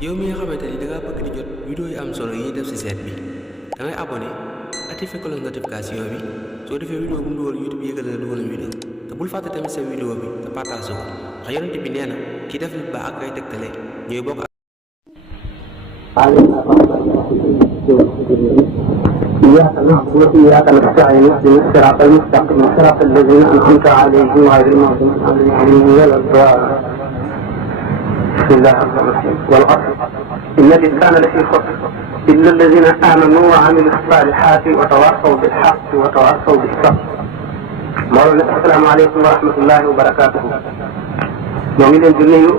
yow mi nga xamante ni da ngaa bëgg di jot vidéo yi am solo yi ñuy def ci site bi da ngay abonné activé cloche notification bi soo defee vidéo bu mu dugal YouTube yëgal na dugal nañ vidéo te bul fàtte tamit sa vidéo bi te partage ko ndax yonent bi nee na ki def lu baax ak ay tegtale ñooy bokk. إياك نعبد وإياك نستعين اهدنا الصراط المستقيم صراط الذين أنعمت عليهم غير المغضوب عليهم ولا الضالين. بسم الله الرحمن الرحيم والعصر إن الإنسان لفي خسر إلا الذين آمنوا وعملوا الصالحات وتواصوا بالحق وتواصوا بالصبر. مولانا السلام عليكم ورحمة الله وبركاته. ñoo ngi leen di nuyu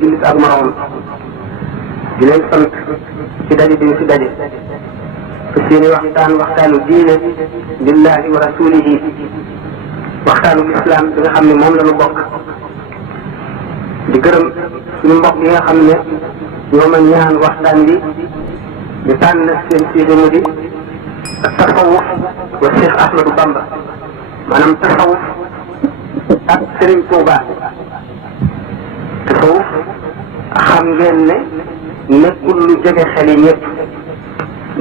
jullit ak moroom di leen sant ci daje bi ñu fi daje su seeni waxtaanu diine billahi wa rasulihi waxtaanu islam bi nga xam ne moom la ñu bokk di gërëm suñu mbokk yi nga xam ne ñoo ma ñaan waxtaan bi di tànn seen siidi mu di tasawuf wa Cheikh Ahmadou Bamba maanaam tasawuf ak Serigne Touba. tasawuf xam ngeen ne nekkul lu jege xel yi ñëpp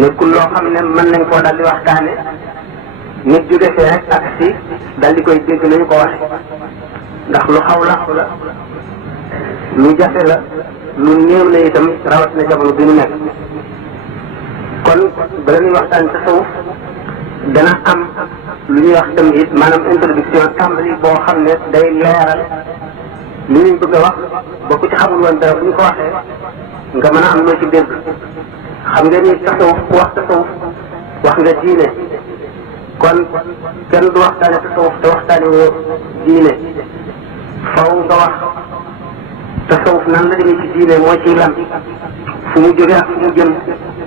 nekkul loo xam ne mën nañ koo dal di waxtaane nit jóge fee rek ak si dal di koy dégg nañu ko waxe ndax lu xaw làqu la lu jafe la lu néew la itam rawat na jamono bi ñu nekk kon bala ñuy waxtaan tasawuf dana am lu ñuy wax tam it maanaam introduction tàmbali boo xam ne day leeral li ñu bëgg a wax ba ku ci xamul woon dara bu ñu ko waxee nga mën a am loo ci dégg xam nga ni tasawuf ku wax tasawuf wax nga diine kon kenn du waxtaane tasawuf te waxtaane woo diine faw nga wax tasawuf nan la demee ci diine moo ciy lan fu mu jóge ak fu mu jëm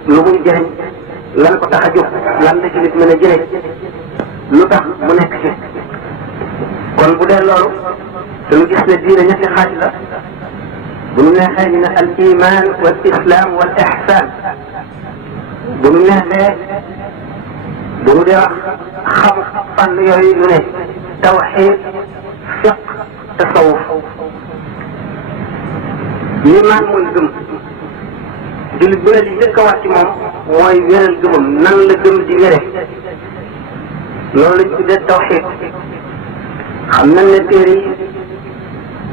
lu muy jëriñ lan ko tax a jóg lan la ci nit mën a jëriñ lu tax mu nekk ci kon bu dee loolu dañu gis ne diine ñetti xaaj la bu ñu neexee ñu ne al iman wal islam wal ihsan bu ñu neexee bu ñu dee wax xam fànn yooyu ñu ne tawxid fiq tasawuf limaan mooy gëm jullit bu ne li njëkk a wax ci moom mooy wéral gëmam nan la gëm di wére loolu lañ tuddee tawxid xam nañ ne téere yi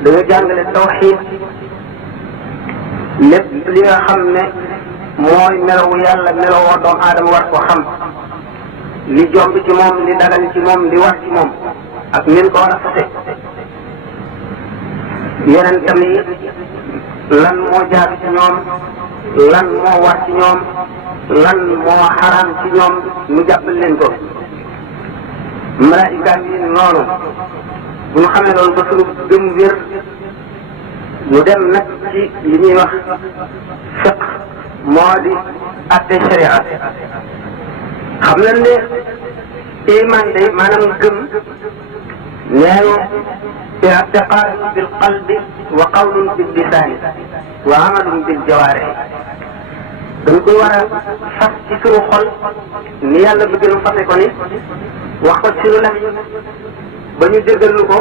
dañoo jàngale tawxiid lépp li nga xam ne mooy melowu yàlla melowoo doomu aadama war ko xam li jomb ci moom li dagal ci moom li war ci moom ak nin ko war a fase yeneen tamit lan moo jaar ci ñoom lan moo war ci ñoom lan moo xaraam ci ñoom ñu jàppal leen ko malaayika yi noonu bu ñu xamee loolu ba suñu gëm wér ñu dem nag ci li ñuy wax fiq moo di atte sharia xam nañ ne iman day maanaam gëm neenu i'tiqaadun bil qalbi wa qawlun bil lisaani wa amalun bil jawaarih dañ koy war a fas ci suñu xol ni yàlla bëgg na fase ko ni wax ko ci suñu lamiñ ba ñu déggal lu ko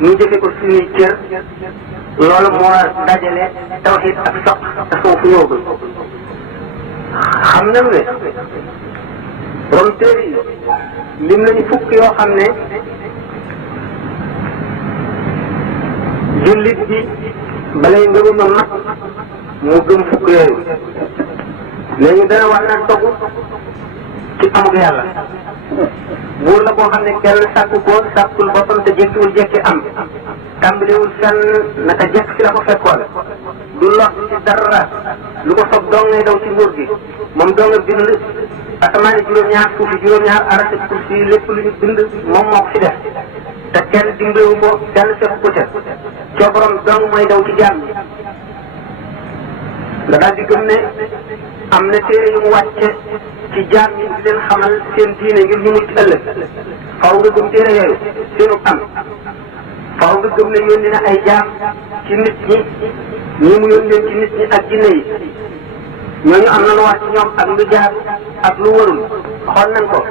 ñu jëfe ko suñuy cër loolu moo dajale tawhid ak fiq tasawuf ñëwagul xam nañu ne borom téere yi lim nañu fukk yoo xam ne jullit bi balay ngëmam a mat mu gëm fukk yooyu léegi dana war na togu ci amug yàlla buur la boo xam ne kenn sàkku ko sàkkul boppam te jekkiwul jekki am tàmbaliwul fenn naka jekk fi la ko fekkoon du lot ci dara lu ko soog doo ngay daw ci nguur gi moom doo nga bind asamaani juróom-ñaar suufi juróom-ñaar arase kursi yi lépp lu ñu bind moom moo ko fi def te kenn dimbaliwu ko kenn fekk ko ca coobaram dong mooy daw ci jaam ñi nga daal di gëm ne am na téere yu mu wàcce ci jaam ñi di leen xamal seen diine ngir ñu mucc ëllëg faaw nga gëm téere yooyu seenu am faaw nga gëm ne yónni na ay jaam ci nit ñi mu yónni leen ci nit ñi ak jinne yi ñooñu am na lu war ci ñoom ak lu jaar ak lu warul xool nañ ko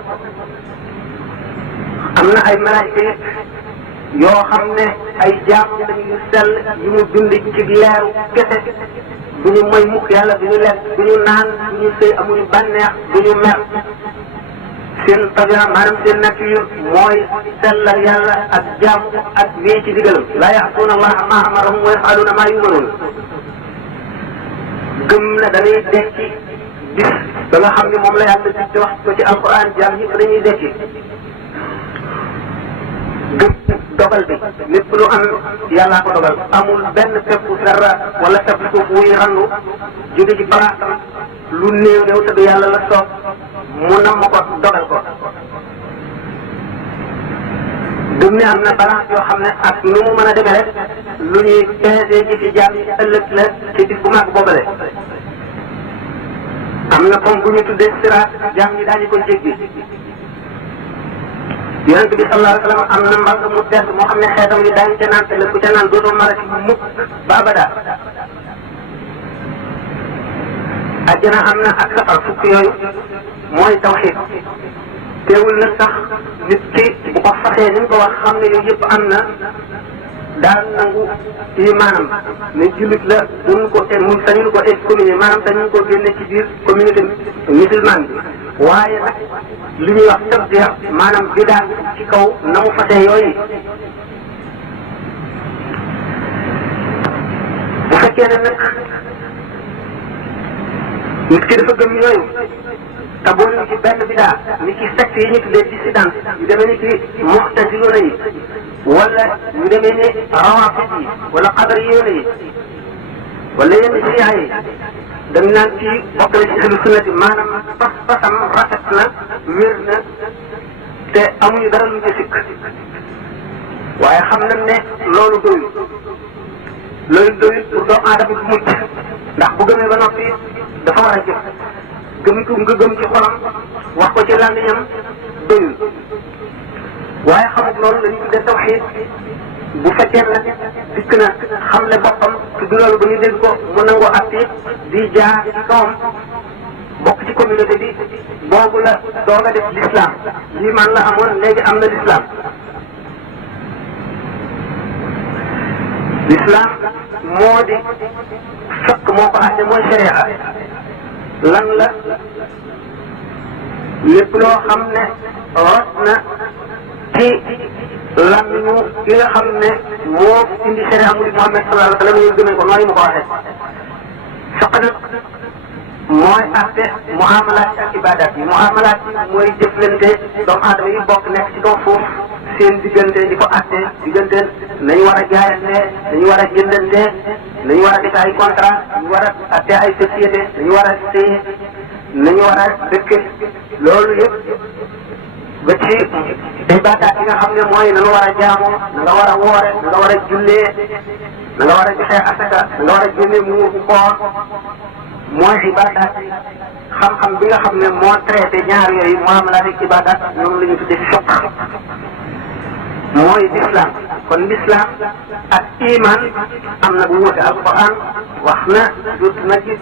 am na ay malaayika yi yoo xam ne ay jaam dañuy sell yu mu bind ci leeru kese du ñu moy mukk yàlla du ñu lekk du ñu naan du ñu sëy amuñu bànneex du ñu mer seen tabia maanaam seen nature mooy sellal yàlla ak jaam ak wéy ci digalam laa yaxsuuna allaha maa amarahum wa yafaluuna maa yumaruun gëm na dañuy dekki bis ba nga xam ne moom la yàlla di wax ko ci alquran jaam ñëpp dañuy dekki gëm dogal bi lépp lu am yàllaa ko dogal amul benn pepp dara wala pepp suuf wuy randu jóge ci palaasam lu néew néew te du yàlla la soob mu nam ma ko dogal ko gëm ne am na balance yoo xam ne ak nu mu mën a demee rek lu ñuy peese ji ci jaam yi ëllëg la ci bis bu mag boobale am na comme bu ñu tuddee siraat jaam ñi daañu ko jéggi yonent bi sallallahu alayhi wa sallam am na mbal mu tedd moo xam ne xeetam yi daañu ca naan te la ku ca naan dootoo marati mukk ba abada àjjana am na ak safar fukk yooyu mooy tawxiid teewul nag sax nit ki bu ko fasee ni ñu ko wax xam ne yooyu yëpp am na daal nangu imaanam ne jullit la duñ ko mun sañu ko excommunier maanaam sañu ko génne ci biir communauté musulmane bi waaye nag li ñuy wax tabdiya maanaam bidaa ci kaw na mu fasee yooyu bu fekkee ne nag nit ki dafa gëm yooyu te boole ci benn bidaa ni ki secte yi ñu tuddee dissidence yu demee ni ki mu'taziluna yi wala yu demee ni rawafid yi wala qadariyuna yi wala yenn siya yi dañ naan ci bokk na ci ahlu sunnati maanaam pas-pasam rafet na wér na te amuñu dara lu ñu sikk waaye xam nañ ne loolu doyul pour doomu aadama bu mucc ndax bu gëmee ba noppi dafa war a jëf gëm ko nga gëm ci xolam wax ko ci làmmiñam doyul waaye xamut loolu la ñu tuddee tawxiid bu fekkee nag dikk na xamle boppam tudd loolu ba ñu dégg ko mu nangoo atti di jaar ci kawam bokk ci communauté bi boobu la doog a def l'islam lii man la amoon léegi am na l'islam l'islam moo di fekk moo ko àtte mooy sharia lan la lépp loo xam ne rot na ci lan ñu ki nga xam ne moo indi sharia mu di Muhammad sallallahu alayhi wa sallam ñu gëmee ko nooy mu ko waxee fekk nag mooy àtte muamalaat ak ibadat yi muamalaat mooy jëflante doomu aadama yi bokk nekk ci kaw foofu seen diggante di ko àtte diggante nañu war a jaayante nañu war a jëndante nañu war a def ay contrat nañu war a àtte ay société nañu war a sëy nañu war a dëkk loolu yëpp ba ci ibadat yi nga xam ne mooy na nga war a jaamoo na nga war a woore na nga war a jullee na nga war a joxe asaka na nga war a génne muur bu koor mooy ibadat xam-xam bi nga xam ne moo traité ñaar yooyu muamalaat ak ibadat ñoom la ñu tuddee fiqh mooy l'islam kon l'islam ak iman am na bu wuute alquran wax na jot na ci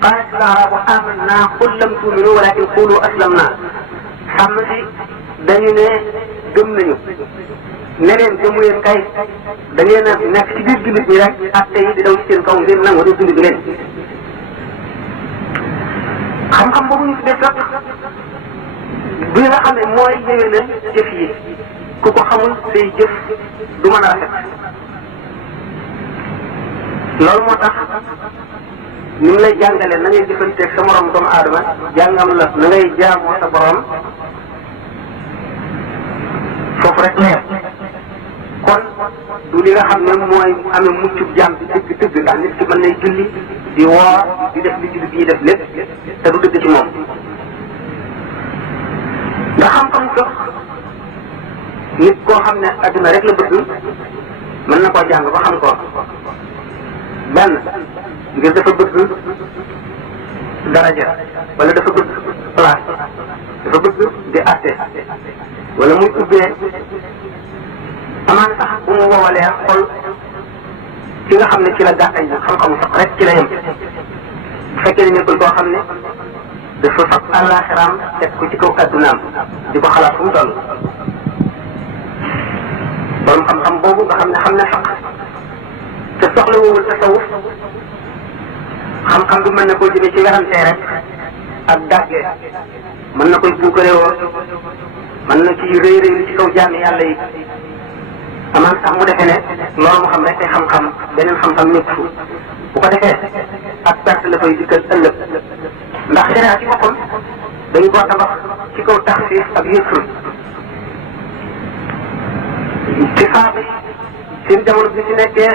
qaalat al arabu amanna qul lam tuminu walakin qulu aslamna xam si dañu ne gëm nañu ne leen gëmu leen kay da ngeen a nekk ci biir jullit ñi rek atte yi di daw ci seen kaw ngeen nangu di dund bi leen xam-xam boobu ñu tuddee fiqh bi nga xam ne mooy ñëwee na jëf yi ku ko xamul say jëf du mën a rafet loolu moo tax ni mu lay jàngale na ngay jëfanteeg sa morom doomu aadama jàngam la na ngay jaamoo sa borom foofu rek leer kon du li nga xam ne mooy amee muccub jaam bi dëgg ndax nit ki mën nay julli di woor di def li julli bii def lépp te du dëgg ci moom nga xam-xam sax nit koo xam ne adduna rek la bëgg mën na koo jàng ba xam ko benn ngir dafa bëgg daraja wala dafa bëgg place dafa bëgg di atte wala muy ubbee amaan sax bu mu woowalee xol ki nga xam ne ci la gàttañ na xam-xamu sax rek ci la yem bu fekkee ne nekkul koo xam ne dafa fab àllaaxiraam teg ko ci kaw addunaam di ko xalaat fu mu toll kon borom xam-xam boobu nga xam ne xam ne fiq te soxlawul tasawuf xam-xam bi mën na koo jëmee ci werantee rek ak dàggee mën na koy puukaree woo mën na ci rëy rëy ci kaw jaami yàlla yi amaan sax mu defee ne loolu mu xam rek ay xam-xam beneen xam-xam nekk fu bu ko defee ak perte la koy dikkal ëllëg ndax sharia ci boppam dañu koo tabax ci kaw taxfiif ak yusr ci saaba seen jamono bi ci nekkee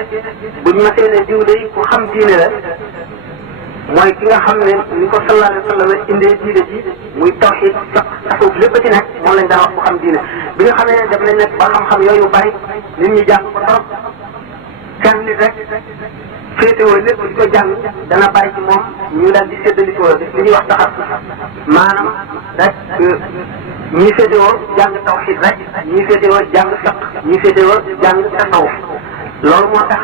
buñ ma see ne diw day ku xam diine la mooy ki nga xam ne ni ko sallallahu alayhi wa sallam indee diine ji muy tawxiid tasawuf lépp ci nekk moom lañ daan wax ku xam diine bi nga xamee ne def nañ nekk ba xam-xam yooyu bari nit ñi jàng ko trop kenn nit rek féetewoo lépp di ko jàng dana bari ci moom ñu daal di séddalikoo li ñuy wax taxas maanaam rek ñii féetewoo jàng tawxiid rek ñii féetewoo jàng fiq ñii féetewoo jàng tasawuf loolu moo tax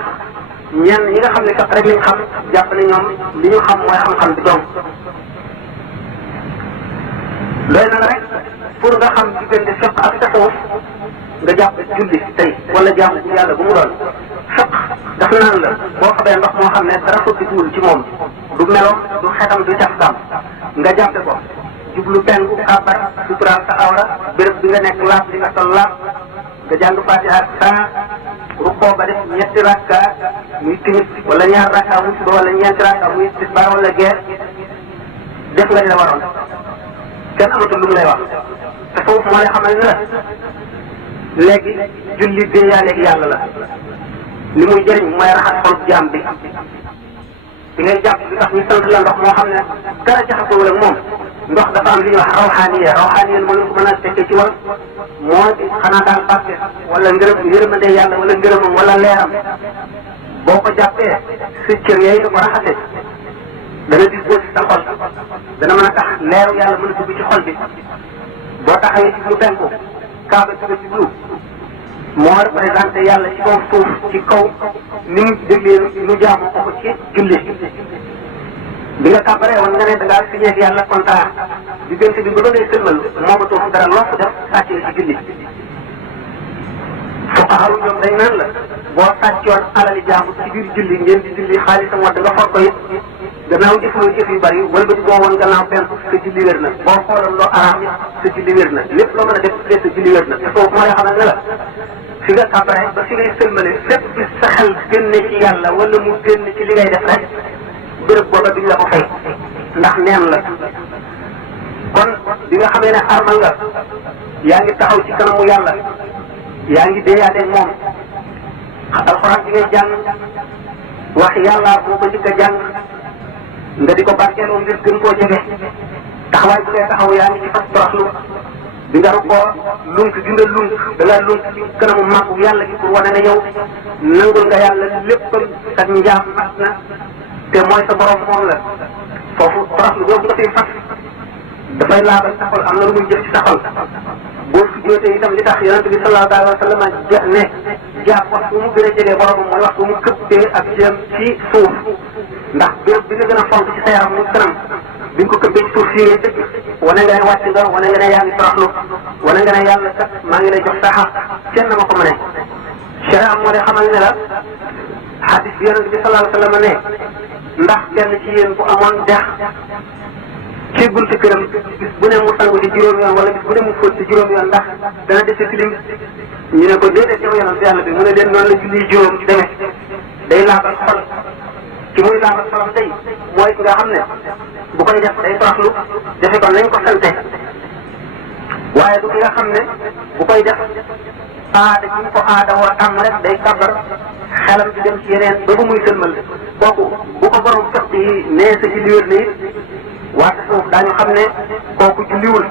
ñenn ñi nga xam ne fiq rek liñ xam jàpp ne ñoom li ñu xam mooy xam-xam bi doom doy na la rek pour nga xam diggante fiq ak tasawuf nga jàpp julli tey wala jaamu ci yàlla bu mu doon fiq daf naan la boo xamee ndox moo xam ne dara sottikuwul ci moom du meloom du xetam du cafkaam nga jàppe ko jublu penku kàbbar suturaal sa awra béréb bi nga nekk laaf li nga sol laaf nga jàng Faatiha ak saa rukkoo ba def ñetti rakka muy timis wala ñaar rakka muy suba wala ñeenti rakka muy tisbaar wala geer def nga la waroon kenn amatul lu mu lay wax te foofu moo lay xamal ne la léegi julli déeyaaleeg yàlla la li muy jëriñ mooy raxas xol jaam bi di ngay jàpp li tax ñu sant la ndox moo xam ne dara jaxasoo ak moom ndox dafa am li ñuy wax rawxaaniya moo leen ko mën a tekkee ci wàll moo di xanaa daal barke wala yërmande yàlla wala ngërëmam wala leeram boo ko jàppee sa cër yooyu da ko raxase dana dis boo ci sa xol dana mën a tax leeru yàlla mën a dugg ci xol bi boo taxawee ci lu penku kaaba bi nga jublu moo représenté yàlla ci kaw suuf ci kaw ni mu déglee nu jaamoo ko ci julli bi nga kàmbaree woon nga ne da ngaa signé ak yàlla contrat diggante bi ba ngay sëlmal moo ma toofu dara loo ko def sàcc la ci julli fuqahaa ñoom dañ naan la boo sàccoon alali jaamu ci biir julli ngeen di julli xaalisam wadd nga for ko it gannaaw jëfloo jëf yu bari wala ba boo woon gannaaw benn sa julli wér na boo xooloon loo araam sa julli wér na lépp loo mën a def sa julli wér na te foofu moo lay xamal ne la fi nga kàmbaree ba fi ngay sëlmale fépp bi sa xel génne ci yàlla wala mu génn ci li ngay def rek béréb booba duñ la ko fay ndax neen la kon bi nga xamee ne armal nga yaa ngi taxaw ci kanamu yàlla yaa ngi déeyaateeg moom alxuraan bi ngay jàng wax yàlla boo ko njëkk a jàng nga di ko barkeeloo ngir gën koo jege taxawaay bu ngay taxaw yaa ngi ci fas toroxlu bi nga rukkoo lunk gi nga lunk da nga lunk ci kanamu màggu yàlla gi pour wane ne yow nangul nga yàlla léppam kat njaam mat na te mooy sa borom moom la foofu toroxlu boobu nga fiy fas dafay laabal sa xol am na lu muy jëf ci sa xol boo fi jootee itam li tax yonente bi sallallahu alayhi wa sallam ne jaab waxtu mu gën a jege boromam mooy waxtu mu këppee ak jëm ci suuf ndax béréb bi nga gën a fonk ci sa yaram mu kanam bi nga ko këppee ci suuf fii ngay dëkk wane nga ne wàcc nga wane nga ne yaa ngi toroxlu wane nga ne yàlla kat maa ngi lay jox sa xaq kenn na ma ko mëne sharia moo de xamal ne la hadis bi yonente bi sallallahu alayhi wa sallam ne ndax kenn ci yéen bu amoon dex ci buntu këram bis bu ne mu sangu ci juróom yoon wala bis bu ne mu fóot ci juróom yoon ndax dana dese tilim ñu ne ko déedéet yow yonent yàlla bi mu ne leen noonu la julli juróom ci demee day laabal xol ci muy laabal xolam tey mooy ki nga xam ne bu koy def day toroxlu defe ko nañ ko sante waaye du ki nga xam ne bu koy def aada ji ko aada woo tàmm rek day kabar xelam di dem ci yeneen ba bu muy sëlmal kooku bu ko borom fiq yi nee sa julli wér na it waa tasawuf daañu xam ne kooku julliwul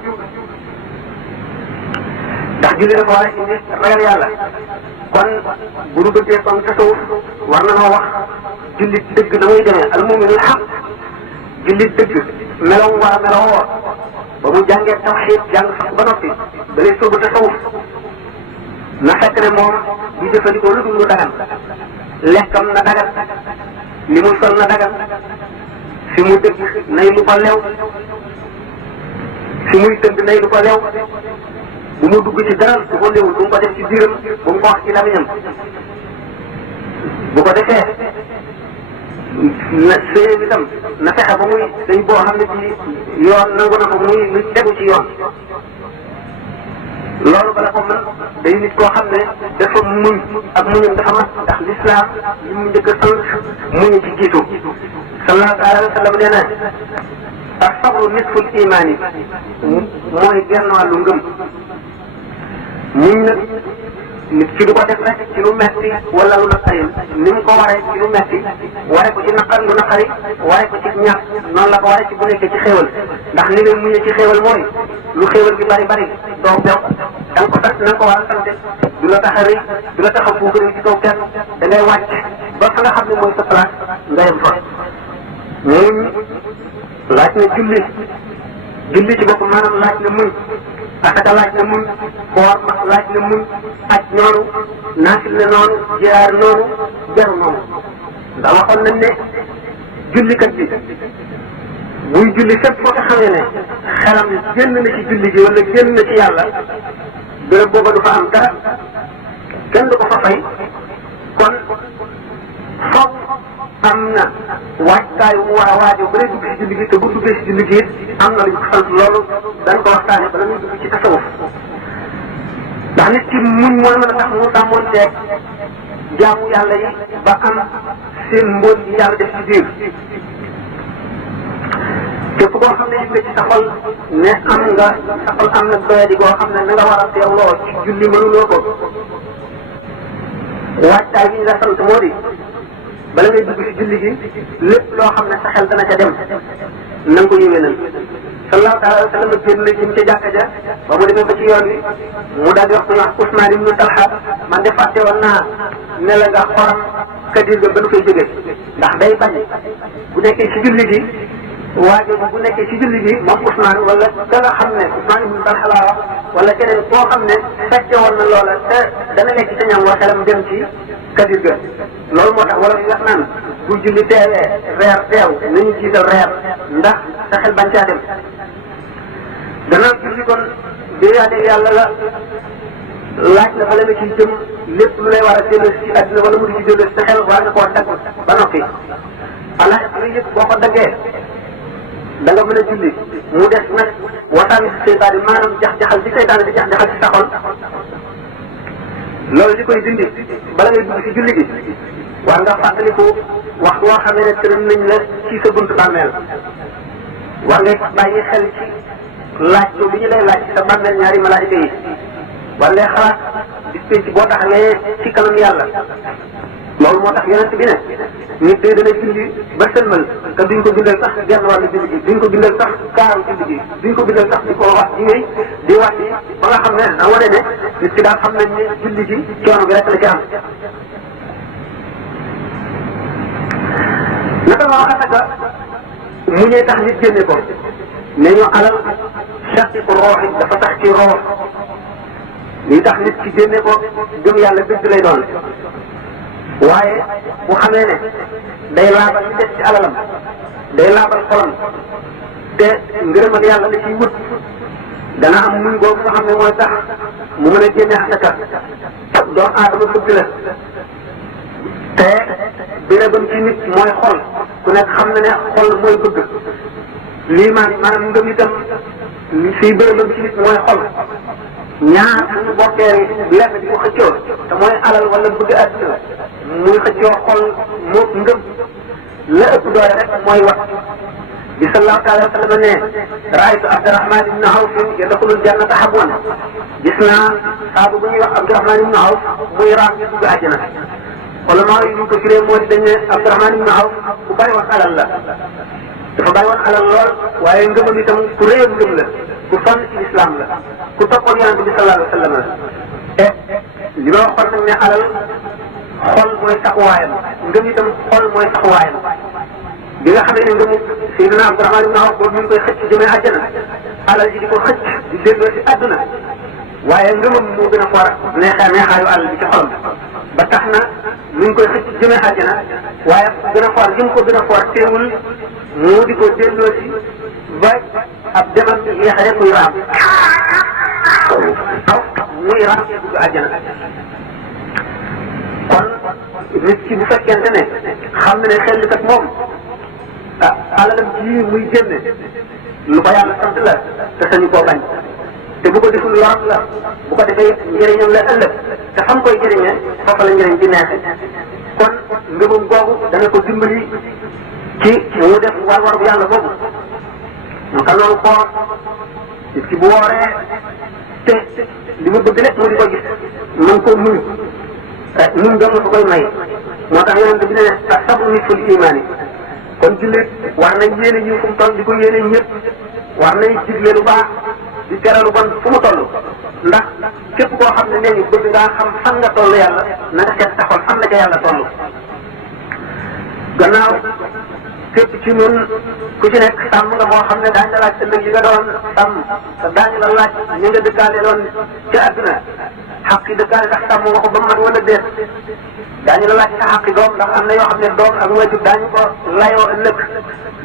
ndax julli dafa war a indi ragal yàlla kon bu nu bëggee kon tasawuf war na noo wax jullit dëgg na muy demee al muminul xaq jullit dëgg melow war a melowoo ba mu jàngee tawxiid jàng sax ba noppi da lay sóobu tasawuf na fekk ne moom du jëfandikoo lu dul lu dagan lekkam na dagan li muy sol na dagan fi mu dëgg nay lu ko lew fi muy tëdd nay lu ko lew bu mu dugg ci dara bu ko néewul bu mu ko def ci biiram bu mu ko wax ci lamiñam bu ko defee na sëyam itam na fexe ba muy sëy boo xam ne ci yoon nangu na ko muy lu tegu ci yoon loolu bala ko mën day nit koo xam ne dafa muñ ak muñam dafa mat ndax lislaam li mu njëkk a sant muñu ci jiitu sallallahu alayhi wa sallam nee na as-sabru nisful imaani mooy genn wàllu ngëm muñ nag nit ki du ko def rek ci lu metti wala lu naqari ni mu ko waree ci lu metti waree ko ci naqar lu naqari waree ko ci ñàkk noonu la ko waree ci bu nekkee ci xéewal ndax ni ngay muñee ci xéewal mooy lu xéewal gi bari bari doo bew da nga ko sant na nga ko war a sante du la tax a rëy du la tax a fuukaréew ci kaw kenn da ngay wàcc ba fa nga xam ne mooy sa place nga yem fa muñ laaj na julli ci bopp maanaam laaj na muñ asaka laaj na muñ koor laaj na muñ aj noonu naafil na noonu jihaar noonu jaru noonu ndax waxoon nañ ne jullikat bi buy julli fépp foo ko xamee ne xelam génn na ci julli gi wala génn na ci yàlla béréb booba du fa am dara kenn du ko fa fay kon foog am na waajtaay wu war a waajoo ba lay dugg si julli gi te bu duggee si julli gi it am na lu ñu sant loolu dañ ko waxtaane bala ñuy dugg ci tasawuf ndax nit ki muñ mooy mën a tax mu sàmmoonteeg jaamu yàlla yi ba am seen mbóot yi yàlla def ci biir képp koo xam ne yëg nga ci sa xol ne am nga sa xol am na doyadi goo xam ne na nga war a teewloo ci julli mënuloo ko waajtaay bi ñu la sant moo di bala ngay dugg ci julli gi lépp loo xam ne sa xel dana ca dem na nga ko yéwénal sallallahu alayhi wa sallam génn na jëm ca jàkka ja ba mu demee ba ci yoon wi mu daal di wax wax Ousmane ibnu Talha man de fàtte woon naa ne la nga xoram kadir ga ba nu koy jógee ndax day bañ bu nekkee ci julli gi waajo bu nekkee ci julli gi moom Ousmane wala ka nga xam ne Ousmane ibnu Talha laa wax wala keneen koo xam ne fekke woon na loola te dana nekk sa ñam wa xelam dem ci kadir ga loolu moo tax wala ñu wax naan bu julli teewee reer teew nañu jiital reer ndax sa xel bañ caa dem danaa julli kon déyaane yàlla la laaj la bala nga ciy jëm lépp lu lay war a dellu ci àddina wala mu di ci dellu sa xel war nga koo dagg ba noppi alaaj luy yëpp boo ko daggee da nga mën a julli mu des nag wasaani si seytaan yi maanaam jax-jaxal ci seytaan di jax-jaxal ci sa xol loolu li koy dindi bala ngay dugg ci julli gi war nga fàttaliku waxtu woo xamee ne tëral nañ la ci sa buntu bàmmeel war ngay bàyyi xel ci laaj bi ñu lay laaj ci sa bàmmeel ñaari malaayika yi war ngay xalaat bis pénc boo taxawee ci kanam yàlla loolu moo tax yonent bi ne nit day dana julli ba sëlmal te duñ ko bindal sax genn wàllu julli gi duñ ko bindal sax kaaru julli gi duñ ko bindal sax di ko wax ci ngay di wàcc ba nga xam ne da wane ne nit ki daal xam nañ ne julli gi coono bi rek la ci am naka nga wax asaka mu ñee tax nit génne ko ne ñu alal shaqiqu rooxi dafa tax ci roox li tax nit ci génne ko gëm yàlla dëgg lay doon waaye bu xamee ne day laabal li des ci alalam day laabal xolam te ngërëmal yàlla la ciy wut dana am muñ boobu nga xam ne mooy tax mu mën a génne asaka doon aadama bëgg la te bérébam ci nit mooy xol ku nekk xam na ne xol mooy bëgg lii maanaam ngëm itam fii bérébam ci nit mooy xol ñaar suñu bokkee lenn di ko xëccoo te mooy alal wala bëgg àddina muy xëccoo xol moo ngëm la ëpp doole rek mooy wax bi sallallahu taala wa sallam ne raaytu Abdurahman ibn Awf yadxulul jannata habwan gis naa saabu bu ñuy wax Abdurahman ibn Awf muy raam ñu dugg àjjana wala maa yi ñu ko firee moo di dañ ne Abdurahman ibn Awf ku bari woon alal la dafa bari woon alal lool waaye ngëmam itam ku réew ngëm la ku sonn ci islam la ku toppoon yonente bi sallallahu alayhi wa sallam la te li ma waxoon nag ne alal xol mooy taxawaayam ngëm itam xol mooy taxawaayam bi nga xamee ne ngëmu Seydina Abdurahman ibn Awf boobu ñu ngi koy xëcc jëmee àjjana alal ji di ko xëcc di delloo si àdduna waaye ngëmam moo gën a foor neexaayu alal bi ci xolam ba tax na ñu ngi koy xëcc jëmee àjjana waaye gën a foor gi mu ko gën a foor teewul moo di ko delloo si ba ab demam yéex a rek muy raam aw muy ràññee dugg àjjana. kon nit ki bu fekkente ne xam na ne xel kat moom alalam ji muy génne lu ko yàlla sant la te sañu koo bañ te bu ko deful lor la bu ko defee njëriñam la ëllëg te xam koy jëriñee foofa la njëriñ di neexe kon ngëmam googu dana ko dimbali ci mu def war bu yàlla boobu naka loolu koor nit ki bu wooree te li mu bëgg lépp mu di ko gis mën koo muñ muñ doom la ko koy may moo tax yonent bi ne sabru nisful imaan yi kon jullit war nañ yéene ñi fu mu toll di ko yéene ñëpp war nañ digle lu baax di tere lu bon fu mu toll ndax képp koo xam ne nee ñu bëgg ngaa xam fan nga toll yàlla na nga seet taxoon fan la ca yàlla toll gannaaw képp ci ñun ku ci nekk sàmm nga moo xam ne daañu la laaj ëllëg yi nga doon sàmm te daañu la laaj ñi nga dëkkaale doon ca àdduna xaq yi dëkkaale ndax sàmm nga ko ba mat wala déet daañu la laaj sa xaqi doom ndax am na yoo xam ne doom ak waajur daañu ko layoo ëllëg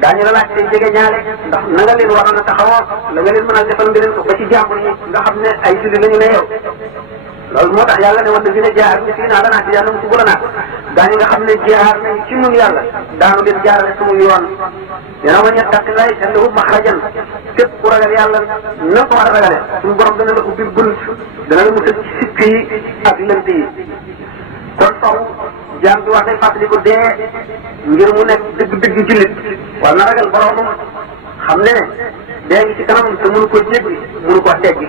daañu la laaj seen jege ñaale ndax na nga leen waroon a taxawoo la nga leen mën a defal nga leen ko ba ci jàmbur yi nga xam ne ay julli la ñu ne yow loolu moo tax yàlla ne woon na dina jaar ni fii naa danaa ci yàlla mu si buranaat daañu nga xam ne jaar nañ ci nun yàlla daanu leen jaarale suñu yoon dina ma ñettaqi lay te lahu maxrajan képp ku ragal yàlla na ko war a ragale suñu borom dana la ubbil bunt dana la musal ci sikk yi ak lënt yi kon faw jaam bi wax day fàttali ko dee ngir mu nekk dëgg-dëgg jullit war na ragal boromam xam ne dee ngi ci kanam te mënu ko jéggi mënu ko teggi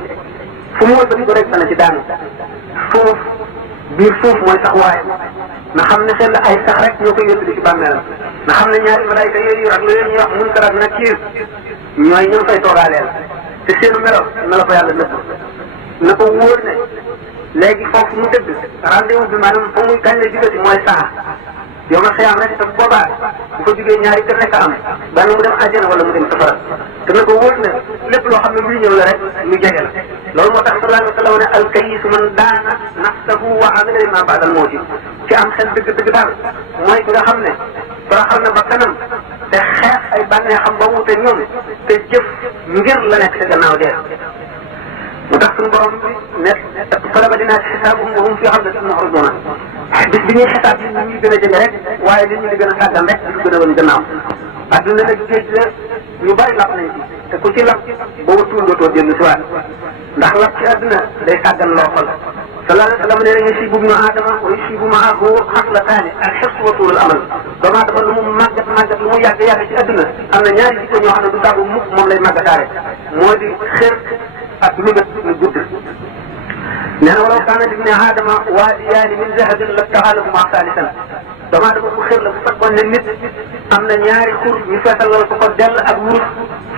fu mu wëlbati ko rek dana ci daanu suuf biir suuf mooy sax waaye na xam ne seen ay sax rek ñoo koy yëkkati ci bàmmeelam na xam ne ñaari malaayka yooyu ak la ñuy wax Munkar ak Nakiir ñooy ñu fay toogaaleel te seenu melo ko yàlla nëbb na ko wóor ne léegi foofu mu dëgg rendez-vous bi maanaam fa muy kañ la jugati mooy saa yow ma xëyaam rek te boobaa bu ko jugee ñaari kër nekk am benn mu dem àjjana wala mu dem safara te na ko wóor ne lépp loo xam ne luy ñëw la rek lu jege la loolu moo tax sallallahu alayhi wa sallam ne alkayisu man daana nafsahu wa amila lima ba'dal mawti ci am xel dëgg-dëgg daal mooy ki nga xam ne baraxal na ba kanam te xeex ay bànnee xam ba wuute ñoom te jëf ngir la nekk sa gannaaw dee mu tax suñu borom ne talaba dinaa ci xisaabum wa hum fii ghaflatin mu'riduna bis bi ñuy xisaab yi ñu gën a jege rek waaye li ñu di gën a sàggan rek di gën a wan gannaaw adduna nag géej la ñu bari lap nañ ci te ku ci lap booba tuul dootoo dellu si waat ndax lap ci adduna day sàggan loo xol sallallahu alayhi wa sallam nee na yusibu ibnu aadama wa yusibu maahu xaslataani al-hirs wa tuulul amal doomu aadama lu mu màggat lu mu yàgg ci adduna am na ñaari jikko ñoo xam ne du tàggu mukk moom lay màggataare moo di xër ak lu lu gudd nee na walaw kaana libni aadama waadiyaani min zahabin labtaxaalahumaa saalisan doomu aadama bu xër la bu fekkoon ne nit am na ñaari xur ñu feesalal ko dell ak wurus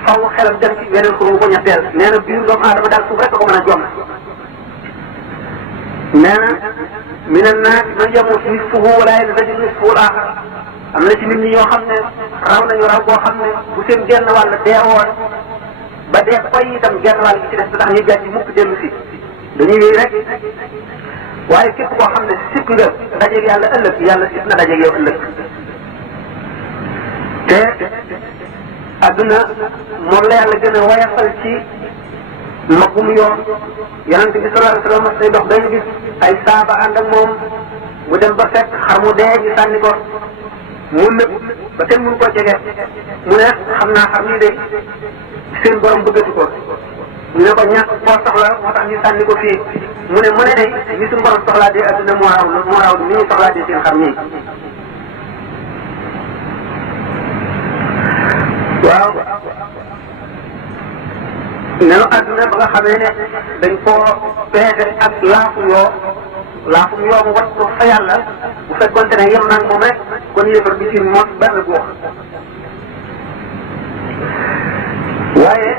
faw xelam dem ci weneen xur bu ko ñetteel nee na biir doomu aadama daal suuf rek ko mën a jomm nee na min annaasi man yamuutu nisfuhu wa laa yantaji nisfuhu al-aaxar am na ci nit ñi yoo xam ne raw nañu raw boo xam ne bu seen genn wàll deewoon ba dee koy itam genn wàll gi ci des tax ñu gàcc mukk dellu si dañuy wéy rek waaye képp koo xam ne sip nga dajeeg yàlla ëllëg yàlla sip na dajeeg yow ëllëg te adduna moom la yàlla gën a woyafal ci magum yoon yonent bi sallallahu alayhi wa sallam day dox dañu gis ay saaba ànd ak moom mu dem ba fekk xar mu dee ñu sànni ko mu nëb ba kenn mënu koo jege mu ne xam naa xar nii de seen borom bëggatu ko ñu ne ko ñàkk koo soxla moo tax ñu sànni ko fii mu ne day ñi suñu borom soxlaa dee adduna moo raw ni ñu soxlaa dee seen xar nii waaw nenu adduna ba nga xamee ne dañ koo peese ak laafum yoo mu wat ko fa yàlla bu fekkoonte ne yem naag moom rek kon yëfar bi ci moom benn góor waaye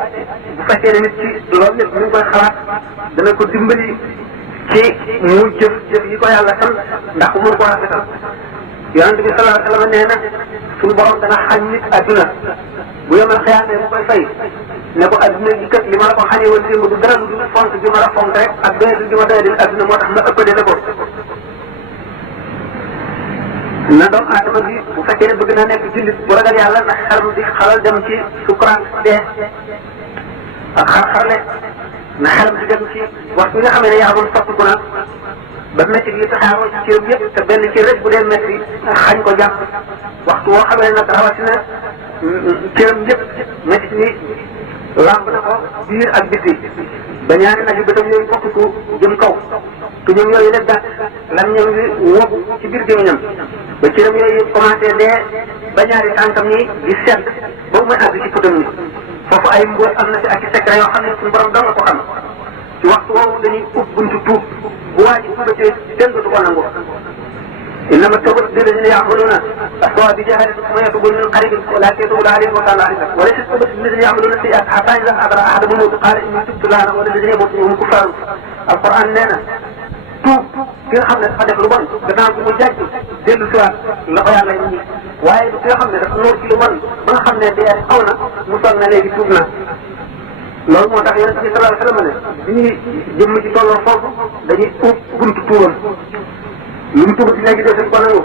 bu fekkee ne nit ci loolu lépp ñu ngi koy xalaat dana ko dimbali ci mu jëf yi ko yàlla sant ndax mu mën koo rafetal yonent bi sallallahu alayhi wa sallam nee na suñu borom dana xañ nit adduna bu yemal xiyaamee mu koy fay ne ko adduna gi kat li ma la ko xañee woon démb du dara lu dul fonk gi ma la fonk rek ak doyadil gi ma doyadil adduna moo tax ma ëppale la ko na doomu aadama bi bu fekkee ne bëgg na nekk jullit bu ragal yàlla ndax xel di xalal dem ci sukuraat dee ak xar-xarle na xelam di dem ci waxtu nga xamee ne yaramam soppiku na ba métti yi taxaaroo ci cëram yëpp te benn ci rek bu dee métti xañ ko jàpp waxtu woo xamee nag rawatina cëram yëpp métti ni lamb na ko biir ak biti ba ñaari nag yu bëtam yooyu bokkiku jëm kaw te ñoom yooyu def gàtt lam ñoom wi wóob ci biir gémmiñam ba cëram yooyu commencé dee ba ñaari tànkam ñi di sedd ba muy àgg ci putam ni foofu ay mbóot am na ci ak i secret yoo xam ne suñu borom dong nga ko xam ci waxtu woowu dañuy ub buntu tuub bu waa ji tuubatee kenn du ko nangu innama tawbatu lilladina ya'maluna as-su'a bi jahalatin thumma yatubuna min qaribin ulaika yatubu alayhim wa kana alayhim wa laysa tawbatu lilladina ya'maluna sayyi'atan hatta idha hadara ahaduhum al-mawt qala inni tubtu al-ana wa lilladina yamutuna wa hum kuffar alquran nee na tuub ki nga xam ne dafa def lu bon gannaaw bi mu jàjj dellu si waat la ko yàlla indi waaye ki nga xam ne dafa noor ci lu bon ba nga xam ne dee xaw na mu sol na léegi tuub na loolu moo tax yonent bi sallallahu alayhi wa sallam ne bi ñuy jëmm ci tolloo foofu dañuy ub buntu tuubam lu mu tuub ci léegi dee ko nangu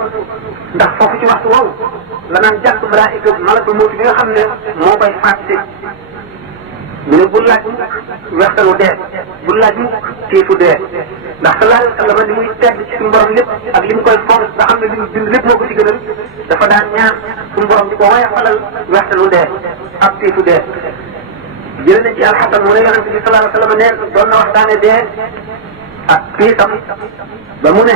ndax foofu ci waxtu woowu la naan jàpp malaayika malakul mawt bi nga xam ne moo koy fàtte mu ne bul laaj mukk wextanu dee bul laaj mukk tiifu dee ndax sallallahu alayhi wa sallam li muy tedd ci suñu borom lépp ak li mu koy fonk nga xam ne li mu bind lépp moo ko ci gënal dafa daan ñaan suñu borom di ko woyofalal wextanu dee ak tiifu dee jël nañ ci alxasan mu ne yonente bi sallallahu alayhi wa sallam neen doon na waxtaane dee ak tiisam ba mu ne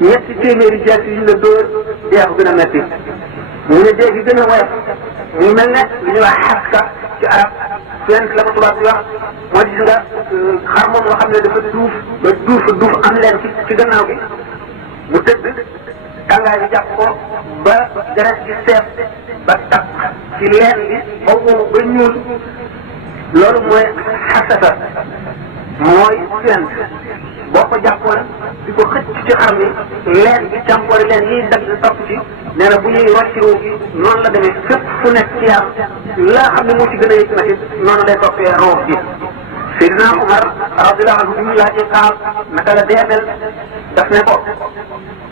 ñetti téeméeri jaas yi ñu la dóor dee ko gën a metti mu ne dee gi gën a woyof muy mel ne li ñuy wax xaska ci arab fenn la ko tubaab di wax moo di gis nga xar moom nga xam ne dafa duuf ba duuf am leen ci gannaaw gi mu tëdd tàngaay bi jàpp ko ba deret gi seet ba takk ci leen bi ba wow ba ñuul loolu mooy xasasa mooy fenn boo ko jàppoon di ko xëcc ci xar mi leen bi càmpoori leen yiy dagg topp ci nee na bu ñuy rocciwu gi noonu la demee fépp fu nekk ci yaram la xam ne moo ci gën a yëg na it noonu lay toppee roof bi Seydina Omar radiyallahu anhu bi mu laajee Kaab naka la dee mel daf ne ko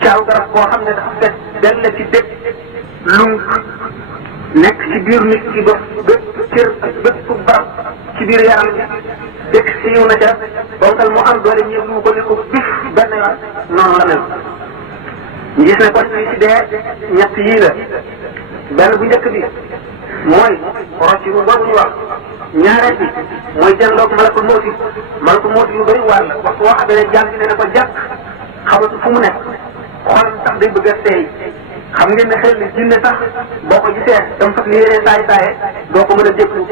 caaw garab boo xam ne dafa fekk dell ci dëkk lunk nekk ci biir nit ki ba bépp cër ak bépp barab ci biir yaram bi dëkk siiw na ca bonkal mu am doole ñëw mu ko ne ko bif benn yoon noonu la mel ñu gis ne kon fii ci dee ñett yii la benn bu njëkk bi mooy rocc bu boobu ñu wax ñaareel bi mooy jëndoog malakul mawti yu bëri waar la waxtu woo xam ne jàmm bi ne ko jàkk xamatu fu mu nekk xolam sax day bëgg a seey xam ngeen ne xel jinne sax boo ko gisee dam fas yéenee saay doo ko mën a déglu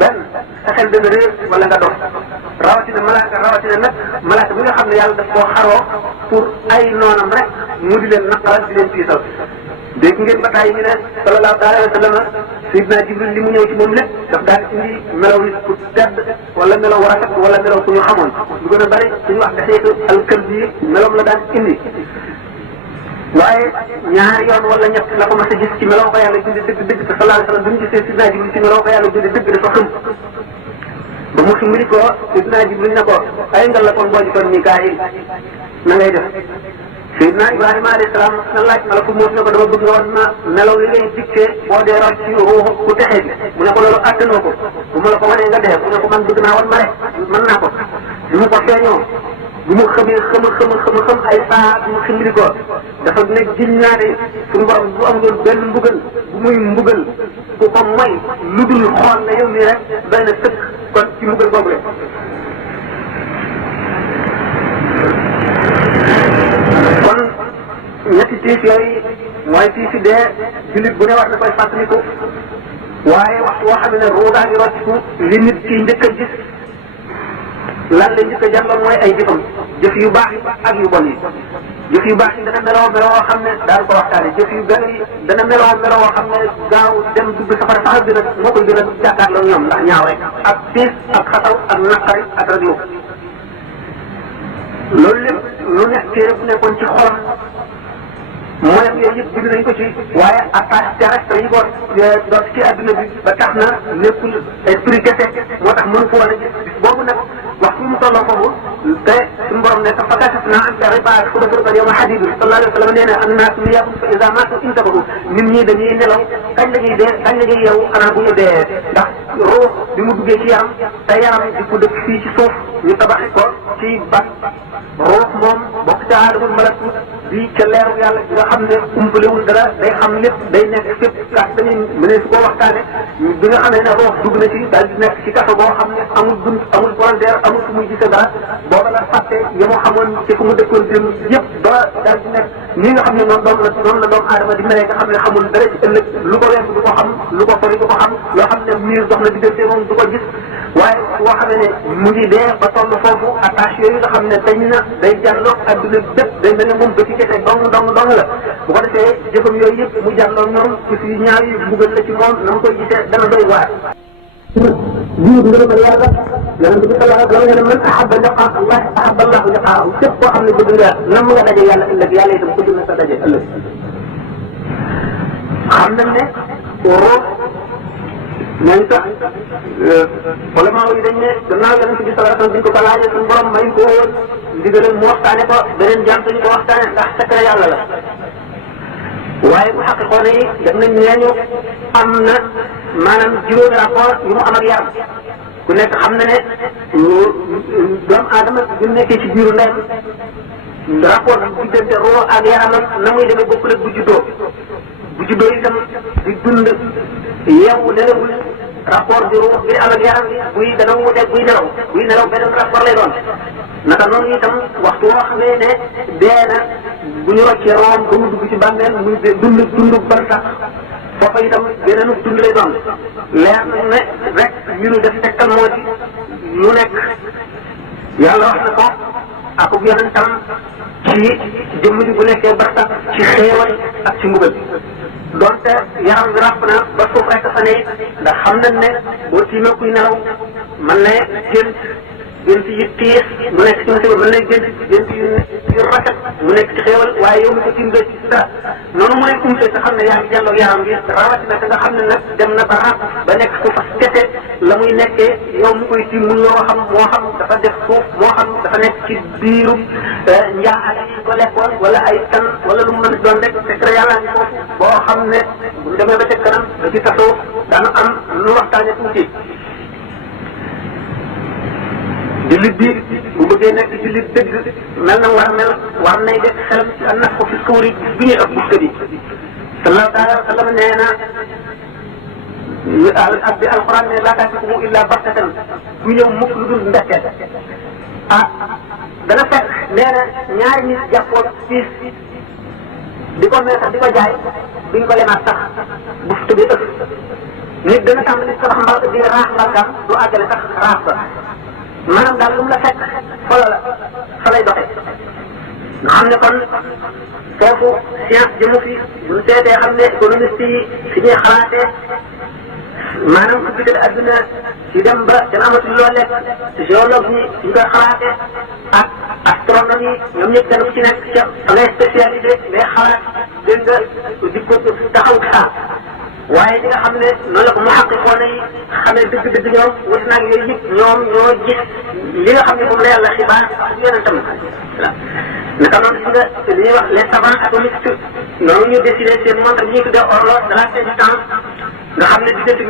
benn sa xel dana réer wala nga dox rawatina nag malaaka bi nga xam ne yàlla daf koo xaroo pour ay noonam rek mu di leen naqaral di leen tiisal dégg ngeen ba tàyyi ñu ne sallallahu alayhi wa sallam Sayyidina Jibril li mu ñëw ci moom lépp daf daan indi melaw nit ku tedd wala melaw rafet wala melaw ku ñu xamoon lu gën a bëri suñu wax daxeetu alkalbi melawam la daan indi waaye ñaari yoon wala ñett la ko mas a gis ci meloo ko yàlla bindi dëgg te sallallahu alayhi wa sallam bi mu gisee Sayyidina Jibril ci meloo ko yàlla bindi dëgg dafa xëm ba mu ximbali ko Sayyidina Jibril ne ko ay ngal la kon boo gisoon Mikaayil na ngay def Sayyidina Ibrahima alayhi salaam na laaj malakul mawt ne ko dama bëgg nga wan ma melaw li ngay dikkee boo dee rocc ci ruuxu ku texee bi mu ne ko loolu attanoo ko bu ma la ko wanee nga dee mu ne ko man bëgg naa wan ma rek mën naa ko bi mu ko feeñoo bi mu xam ay saa bi mu ximbali ko dafa nekk jiñ naa ne suñu borom bu am loolu benn mbugal bu muy mbugal ku ko moy lu dul xool na yow nii rek doy na sëkk kon ci mbugal boobu la kon ñetti tiis yooyu mooy tiisi dee jullit bu ne war na koy fàttaliku waaye waxtu woo xam ne ruugaa ngi rocciku li nit ki njëkk a gis lan la njëkk a jànloon mooy ay jëf yu baax yi ak yu bon yi jëf yu baax yi dana meloo xam ne daal ko waxtaane jëf yu gën yi dana meloo xam ne gaaw dem dugg safara sax dina moo koy gën a jàkkaarloo ñoom ndax ñaaw rek ak tiis ak xataw ak naqari ak raglu loolu lépp lu nekk téere bu nekkoon ci xolam moyam yooyu yëpp bind nañ ko ci waaye attache terrestre yi ko doot ci adduna bi ba tax na nekkul esprit kese moo tax mënu ko woon a gis bis boobu nag waxtu mu tolloo foofu te suñu borom ne fa kashafnaa anka ghitaa'aka fa basaruka al-yawma hadiid sallallahu alayhi wa sallam nee na an-naasu niyaatun fa izaa maatu intabahu nit ñi dañuy nelaw kañ la ñuy dee kañ la ñuy yow xanaa bu ñu dee ndax ruux bi mu duggee ci yaram te yaram di ko dëkk fii ci suuf ñu tabaxi ko ci ban ruux moom bokk ca aadamul malakut bi ca leeru yàlla nga xam ne umpalewul dara day xam lépp day nekk fépp gas dañuy mënee su ko waxtaane bi nga xamee ne ruux dugg na ci daal di nekk ci kaso boo xam ne amul bunt amul frontière amul fu muy gisee dara booba la fàtte ya mu xamoon ci fu mu dëkkoon dem yëpp ba daal di nekk nii nga xam ne noonu la doomu aadama di mel nga xam ne xamul dara ci ëllëg lu ko weesu du ko xam lu ko sori du ko xam yoo xam ne miir dox na diggante moom du ko gis waaye boo xamee ne mu ngi dee ba toll foofu attache yooyu nga xam ne dañ na day jàlloog adduna bépp day mel ne moom bëti kese dong la bu ko defee jëfam yooyu yëpp mu jàlloog ñoom ci ñaar yi buggal la ci moom na mu koy gisee dana doy waar lii ngërëmal yàlla yonent bi sallallahu alayhi wa sallam ne man ahabba liqaa Allah ahabba Allahu liqaahu képp koo xam ne bëgg nga nam nga daje yàlla ëllëg yàlla itam bëgg na sa daje ëllëg xam nañ ne ruux ñooñu sax ulama yi dañ ne gannaaw yonent bi sallallahu alayhi wa sallam bi ñu ko ko laajee suñu borom may ko woon ndigalal mu waxtaane ko beneen jàmm ñu ko waxtaane ndax secret yàlla la waaye bu xaqiqoon yi def nañ ñeeñu am na maanaam juróomi rapport yu mu am ak yaram ku nekk xam na ne doomu aadama bu nekkee ci biiru ndeyam rapport diggante roo ak yaramam na muy demee bokkul ak bu juddoo itam di dund yeewu nelawul rapport bi roo bi am ak yaram bi buy dana wuteeg buy nelaw beneen rapport lay doon naka noonu itam waxtu woo xamee ne dee na bu ñu roccee room ba mu dugg ci bàmmeel muy dund ban sax foofa itam beneen dund lay doon leer na ne rek yu nu def tekkal moo ci lu nekk yàlla wax na ko akub yonentam ci jëmm ji bu nekkee barsax ci xéewal ak ci mbugal donte yaram bi ràpp na ba suuf rek fa ne ndax xam nañ ne boo tiimee kuy nelaw mën na gént yi tiis mu nekk ci musiba mën na gént yu rafet mu nekk ci xéewal waaye yow mi ko tiim ci dara noonu mu nekk umte te xam ne yaa ngi jàlloog yaram bi rawatina te nga xam ne nag dem na ba ràpp ba nekk suuf ak kese la muy nekkee yow mi koy tiim mun loo xam moo xam dafa def suuf moo xam dafa nekk ci biiru njaaxal yi ko lekkoon wala ay tan wala lu mu mën doon rek secret yàlla ngi foofu boo xam ne bu demee ba ca kanam da ci tasoo daanu am lu waxtaane tuuti jullit bi bu bëggee nekk jullit dëgg mel na war nay def xelam ci an naf ko fi suuri bi ñuy ëpp bufta bi sallallahu alayhi wa sallam nee na ak bi alquran ne laa taatikum illa baxtatan du ñëw mukk lu dul ndekkee dana fekk nee na ñaari nit jàppoon piis di ko mee sax di ko jaay duñ ko lemaat sax bufta bi ëpp nit dana tàmbali sax mbal di raax mbalgam du àggale sax raax ba maanaam daal lu mu la fekk fa lay doxee nga xam ne kon foofu science jëmu fi bu ñu seetee xam ne économiste yi fi ñuy xalaatee maanaam ku bital adduna ci dem ba dana amatul loo lekk géologue yi ñu koy xalaatee ak astronome yi ñoom ñëpp dana ci nekk ca fa ngay spécialisé ngay xalaat dégg nga di ko taxaw xaar waaye ñi nga xam ne noonu la ko mu xaqiqoona yi xamee dëgg-dëgg ñoom wut naag yooyu yëpp ñoom ñoo gis li nga xam ne moom la yàlla xibaar ak yonentam voilà naka noonu gis nga li ñuy wax les savants atomistes noonu ñu décidé seen montre bi ñuy tuddee horloge de la fin du temps nga xam ne diggante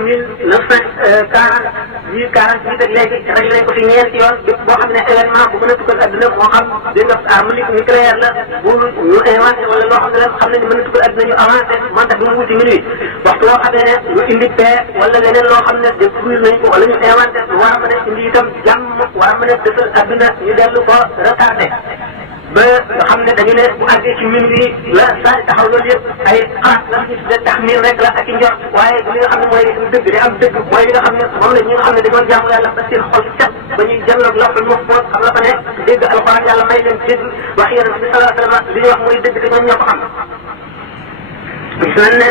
1948 ak léegi réglé nañ ko fi ñeenti yoon bépp boo xam ne événement bu mën a tukkal adduna moo xam dégg nga arme nucléaire la bu ñu inventé wala loo xam ne xam nañu mën a tukkal adduna ñu avancé montre bi mu wuti minuit waxtu woo xamee ne ñu indi paix wala leneen loo xam ne détruire nañ ko wala ñu inventé lu war a mën a indi itam jàmm war a mën a dësal adduna ñu dellu ko retardé ba nga xam ne dañu ne bu àggee ci minuit la saa taxaw loolu yëpp ay xaat la ñu tuddee taxmiir rek la ak i njort waaye li nga xam ne mooy dëgg di am dëgg mooy li nga xam ne moom la ñi nga xam ne dañoo jaamu yàlla ba seen xol set ba ñuy jëloog lawhul mahfuus xam la fa ne dégg alxuraan yàlla may leen dégg wax yonent bi sallallahu alayhi wa sallam li ñuy wax mooy dëgg te ñoom ñoo ko xam gis nañ ne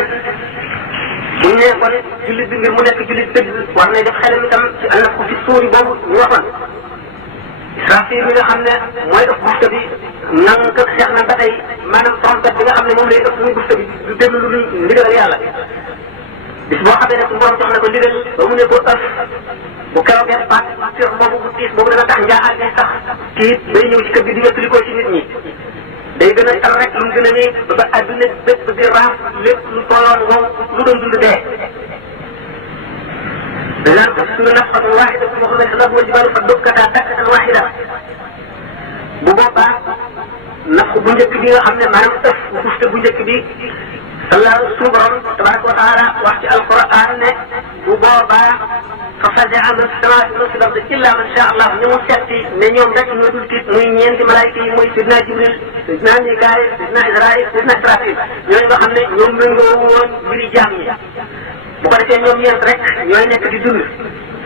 buñ ne kon jullit bi ngir mu nekk jullit dëgg war nay def xelam itam ci ànd ko fi suuri boobu ñu waxoon Israfil bi nga xam ne mooy ëpp bufta bi nang ko seex na ba tey maanaam trompette bi nga xam ne moom lay ëpp muy bufta bi du déglu lu dul ndigal yàlla bis boo xamee ne su borom jox na ko ndigal ba mu ne ko ëf bu keroogee baat sur boobu bu tiis boobu dana tax njaaxal bi sax kii day ñëw ci kër gi di wettali ko ci nit ñi day gën a tal rek lu mu gën a néeg ba adduna bépp di raaf lépp lu tolloon moom lu doon dund dee danaan ko suñu nafxatu waxida moo xam ne salat wa jibalu fa dukkata dakkatan waxida bu boobaa nafx bu njëkk bi nga xam ne maanaam ëf bufte bu njëkk bi sallallahu suñu borom tabaraka wa taala wax ci alquran ne bu boobaa fa fazia man fi samawati wa fil ardi illa man sha allah ñu mu setti ne ñoom rek ñoo dul tiit muy ñeenti malaayika yi muy sidna jibril sidna mikaayil sidna israil sidna israfil ñooñu nga xam ne ñoom méngoo woon mbiri jaam ñi bu ko defee ñoom ñeent rek ñooy nekk di dund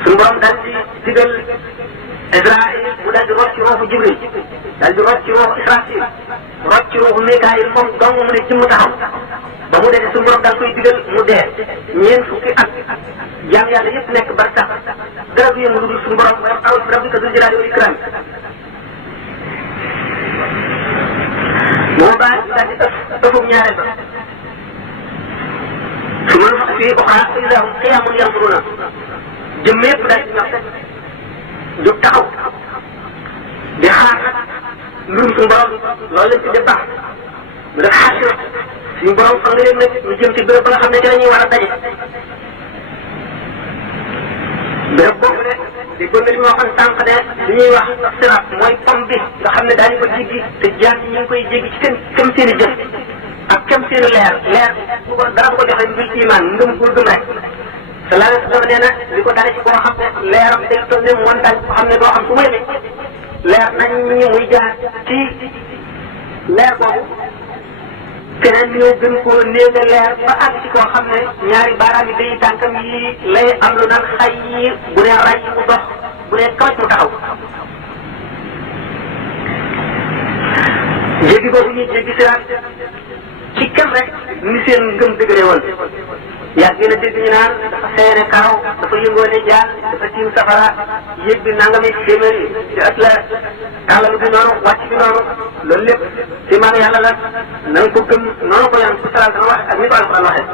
suñu borom daal di digal israil mu daal di rocc ci ruuxu jibril daal di rocc ci ruuxu israfil rocc ci ruuxu mikaayil moom dong mu ne ci mu taxaw ba mu dee suñu borom daal koy digal mu dee ñeent fukki at jaam yàlla yëpp nekk bar sax dara du yëngu lu dul suñu borom aw rabbika dul jalaali wal ikram boobaa daal di ëffum ñaareel ba su ma fa fii oxra idaa hum qiyaamun yanzuruna jëm yëpp daal di ñor jóg taxaw di xaar mbirum suñu borom loolu lañ ci def baax mu def xaasira suñu borom fa nga leen nag ñu jëm ci béréb ba nga xam ne ci la ñuy war a daje béréb boobu de di gën li ma waxoon sànq ne li ñuy wax sirat mooy pom bi nga xam ne daañu ko jéggi te jaam ñi ñu ngi koy jéggi ci kem seen i jëf ak kem seen i leer bu ko dara bu ko joxee mbir iman ngëm pour gëm rek sallallahu alayhi wa sallam nee na li ko dale ci koo xam ne leeram day toll ne montagne boo xam ne doo xam fu mu yemee leer nañ ñi muy jaar ci leer boobu keneen ñoo gën koo néew leer ba àgg ci koo xam ne ñaari baaraam yi day tànkam yi lay am lu naan xay yi bu ne ray mu dox bu ne kawaj mu taxaw jéggi boobu ñuy jéggi siraat ci kam rek ni seen ngëm dëgëre woon yàgg gën a dégg ñu naan dafa seene karaw dafa yëngoo ne jaal dafa tiim safara yëg bi nangami téeméeri ci at la kàllalu bi noonu wàcc bi noonu loolu lépp ci maam yàlla la na nga ko gëm noonu ko yonent bi sallallahu alayhi wa sallam wax ak ni ko alquran waxee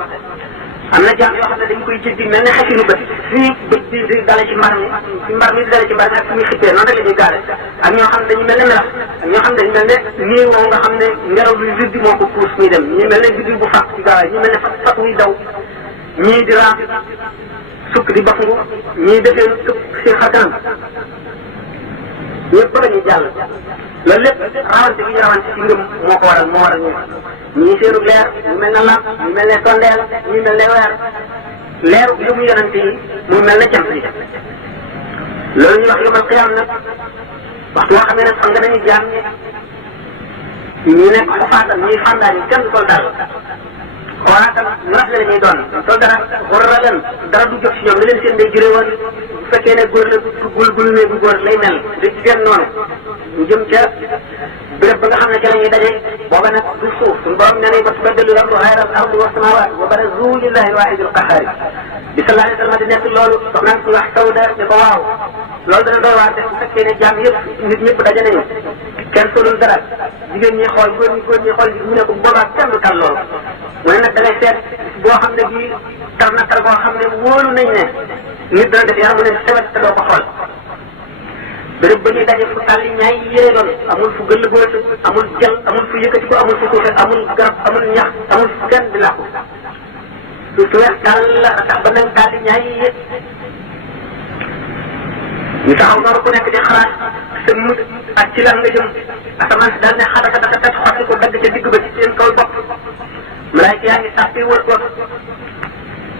am na jaam yoo xam ne dañ koy jéggi mel ne xasinu bët fii bët bi di dale ci mbar mi ci mbar mi di dale ci mbar mi ak fi muy xippee noonu rek la ñuy gaare ak ñoo xam ne dañu mel ne melax ak ñoo xam ne dañu mel ne nii woo nga xam ne ngelaw luy viddi moo ko puus muy dem ñi mel ne viddi bu fàq ci gaawaay ñi mel ne fat wuy daw ñii di raam sukk di bafangu ñii defee sukk seen xar kanam ñëpp ba ñuy jàll loolu lépp rawante bi ñu rawante ci ngëm moo ko waral moo waral ñii seenu leer ñu mel ne lamp ñu mel ne sondeel ñu mel ne weer leeru li mu yonante yi mu mel ne jant yi loolu ñuy wax yomal xiyaam nag waxtu boo xam ne nag xam nga nañu jaam ñi nekk xufaatam ñuy fàndaa ñi kenn sol daal xoolaatam rafet la ñuy doon sol dara war a leen dara du jóg si ñoom li leen seen day juré woon bu fekkee ne góor la gul ne bu góor lay mel da jigéen noonu ñu jëm ca béréb ba nga xam ne ca la ñuy daje booba nag du suuf suñu borom nee nañ ba tubaddalu l-ardu ghayra al-ardi wa samaawaat wa barazu lillahi al-waahidi al-qahhaar bi sallallahu alayhi wa sallam di nekk loolu soxnaan ku wax Sawda ne ko waaw loolu dana doy waar def bu fekkee ne jaam yëpp nit ñëpp daje nañu kenn solul dara jigéen ñi xool góor ñi xool mu ne ko boobaa kenn tal loolu mu ne nag da ngay seet boo xam ne bii tar na tar boo xam ne wóolu nañ ne nit dana def yaram mu ne sebet te doo ko xool béréb ba ñuy daje fu tàlli ñaay yére doon amul fu gëll boo amul jël amul fu yëkkati ko amul fu suufe amul garab amul ñax amul fu kenn di làqu su weex tàll la tax ba nañ tàlli ñaay yëpp ñu taxaw noonu ku nekk di xalaat sa mut ak ci lan nga jëm asamaan si daal ne xadaka daka tat xotti ko dagg ca digg ba ci seen kaw bopp malaayka yaa ngi sàppi wër ko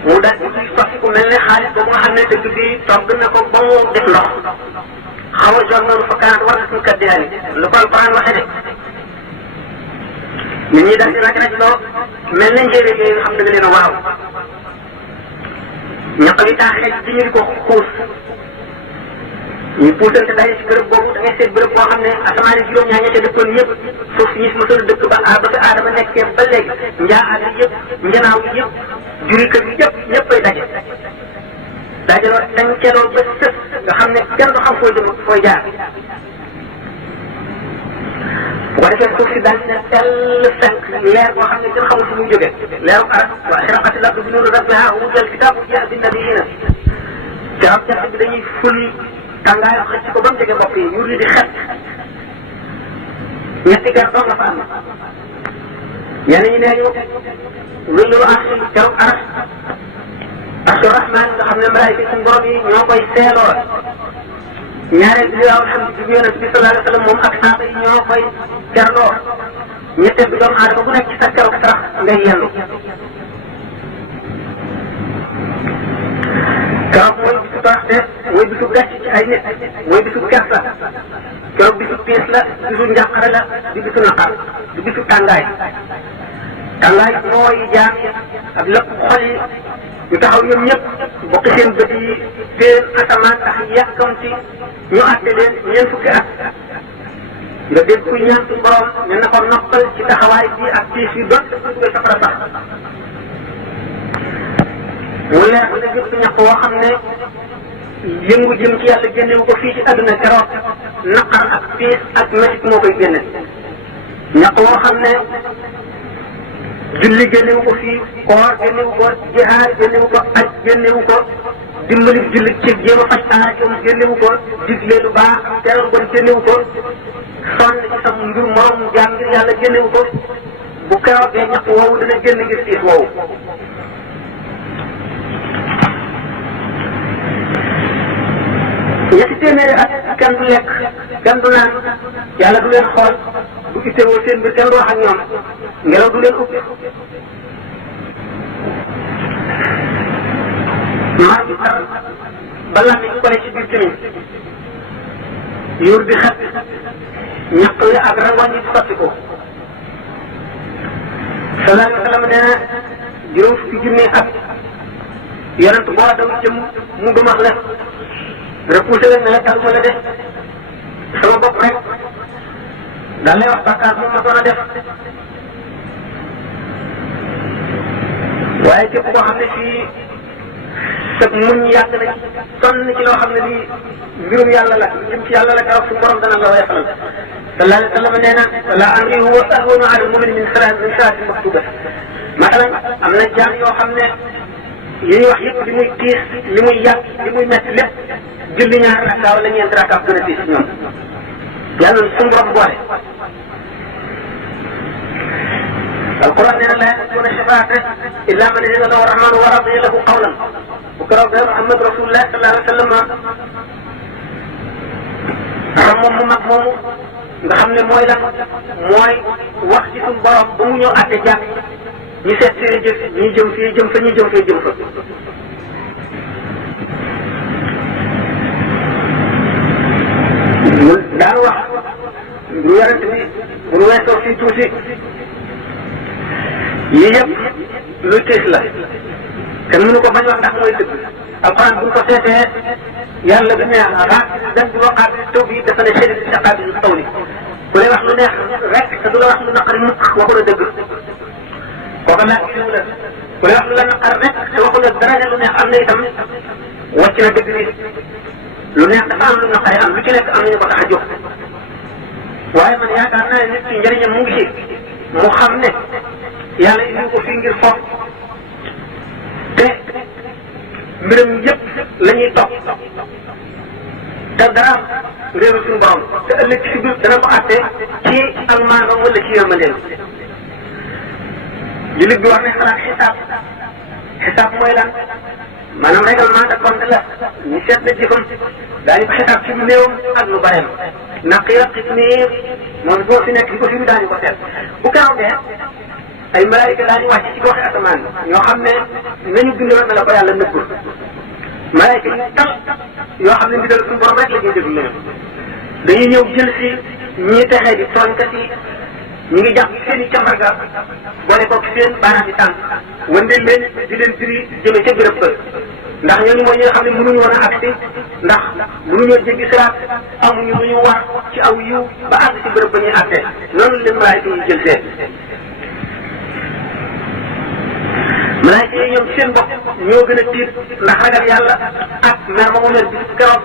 mu daal di sotti ku mel ne xaalis ba mu nga xam ne dëgg bi togg na ko ba mu def ndox xaw a jox noonu fa kaanat war na suñu kat diyaani lu ko alquran waxe de nit ñi daal di raj loo mel ne njéeréer yooyu nga xam ne nga leen a waaw ñaq bi taaxee ci ñu di ko xuus ñu puusante daje ci bërëb boobu da ngay seet bërëb boo xam ne asamaan yi juróom-ñaar ña ca dëkkoon ñëpp suuf si ñu si mësoon dëkk ba fi aadama nekkee ba léegi njaaxaat yi yëpp njanaaw yi yëpp juri kër yi yëpp ñëppay daje dajaloo dañceloo ba sës nga xam ne kenn du xam fooy jëm fooy jaar bu ko defee suuf si daal di ne tell fenk leer boo xam ne kenn xamul fu muy jógee leeru arab wa ashraqati l-ardu bi nuuri rabbiha wa wudi'a l-kitaabu wa jii'a bin-nabiyyiina te ab jant bi dañuy ful tàngaayam xëcc ko ba mu jege bopp yi yur yi di xet ñetti gar dong la fa am ñenn ñi nee ñu willu arsi keroog aras arsu rahman nga xam ne malaayika suñu borom yi ñoo koy seeloo ñaareel bi waaw xam ci yonent bi sallallahu alayhi wa sallam moom ak saaba yi ñoo koy kerloo ñetteel bi doomu aadama bu nekk ci sa keroog sarax ngay yendu keroog mooy bisu toroxte mooy bisu gàcc ci ay nit mooy bisu kersa keroog bisu piis la bisu njàqare la di bisu naqar di bisu tàngaay tàngaay mooy jaam ak lépp xol yi ñu taxaw ñoom ñëpp bokk seen bët yi seen asamaan ak yàkkam ci ñu àtte leen ñeent fukki at nga dégg kuy ñaan suñu borom ne na ko noppal ci taxawaay bi ak piis yi doon dugal safara sax mu leer nga jëpp ñaq woo xam ne yëngu jëm ci yàlla génnewu ko fii ci àdduna keroog naqar ak piis ak métit moo koy génne ñaq woo xam ne julli génnewu ko fii koor génnewu ko jihaad génnewu ko aj génnewu ko dimbali julli ci jéem a faj aajoom génnewu ko digle lu baax teral bon génnewu ko sonn ci sa mbir morom jaam ngir yàlla génnewu ko bu keroogee ñaq woowu dina génn ngir tiis woowu ñetti téeméeri at kenn du lekk kenn du naan yàlla du leen xool du ittewoo seen mbir kenn du wax ak ñoom ngelaw du leen ubbi mar bi tar ba lam yi kole ci biir tamit yuur bi xet ñaq yi ak rangoñ yi sotti ko sallallahu alayhi wa sallam nee na juróom fukki junni at yonent boo daw jëm mu dumax la repoussé leen ne la taluma la def sama bopp rek daal lay wax bàkkaar moom ma doon a def waaye képp koo xam ne fii sëg muñ yàgg na ci sonn ci loo xam ne lii mbirum yàlla la jëm ci yàlla la kaw suñu borom dana la weefalal sallallahu alayhi wa sallam nee na la amri huwa ahwanu ala al-mu'min min salaatin maktuba masalan am na jaam yoo xam ne yi ñuy wax yëpp li muy tiis li muy yàgg li muy métti lépp julli ñaar rakka wala ñeent rakka gën a tiis ñoom yàlla suñu borom boole alquran nee na la yakuna shafaata illa man azina lahu rahmanu wa radiya lahu qawlan bu keroog de Muhammad rasulullah sallallahu alayhi wa sallam xam moom mu mag moomu nga xam ne mooy lan mooy wax ci suñu borom ba mu ñëw àtte jàpp ñu seet seen jëf ñi jëm fii jëm fa ñi jëm fii jëm fa daan wax lu yarante bi bu ñu weesoo fii tuuti yii yëpp luy tiis la te mënu ko bañ wax ndax mooy dëgg alxuraan bu ñu ko seetee yàlla bi neex raak dem di waxaat taw bi dafa ne séddi si aqaab bi taw ni ku lay wax lu neex rek te du la wax lu naqari mukk waxu la dëgg kooka laaj bi la ku lay wax lu la naqar rek te waxu la dara ne lu neex am na itam wàcc na dëgg ni lu neex dafa am lu naqari am lu ci nekk am nañu ko tax a jóg waaye man yaakaar naa ne nit ki njëriñam mu ngi ci mu xam ne yàlla indi ko fii ngir foofu te mbiram yëpp la ñuy topp te dara am réeru suñu borom te ëllëg ci biir dana ko àtte ci ak maanaam wala ci yërmandeem jullit bi war na xalaat xisaab mooy lan maanaam règlement de compte la ñu seet na jëfam daañu ko xisaab ci lu néewam ak lu bareem naqiira qitmiir moom boo fi nekk li ko fi mu daañu ko seet bu keroogee ay malaayika daañu wàcc ci goxi asamaan ñoo xam ne nañu bindoon na la ko yàlla nëbbul malaayika yu tal yoo xam ne ndigal suñu borom rek la ñuy déglu lañu dañuy ñëw jël si ñii texee di tooñkat yi ñu ngi jàpp seen i cambarga boole ko seen baaraam yi tànk wëndeel leen di leen diri jëme ca béréb ba ndax ñooñu mooy ñi nga xam ne mënuñu woon a agsi ndax mënuñoo jéggi siraat amuñu lu ñu war ci aw yiw ba àgg ci béréb ba ñuy àtte noonu leen malaayika yi jël seen malaayika yi ñoom seen bopp ñoo gën a tiit ndax ragal yàlla ak mer ma mu mer bis keroog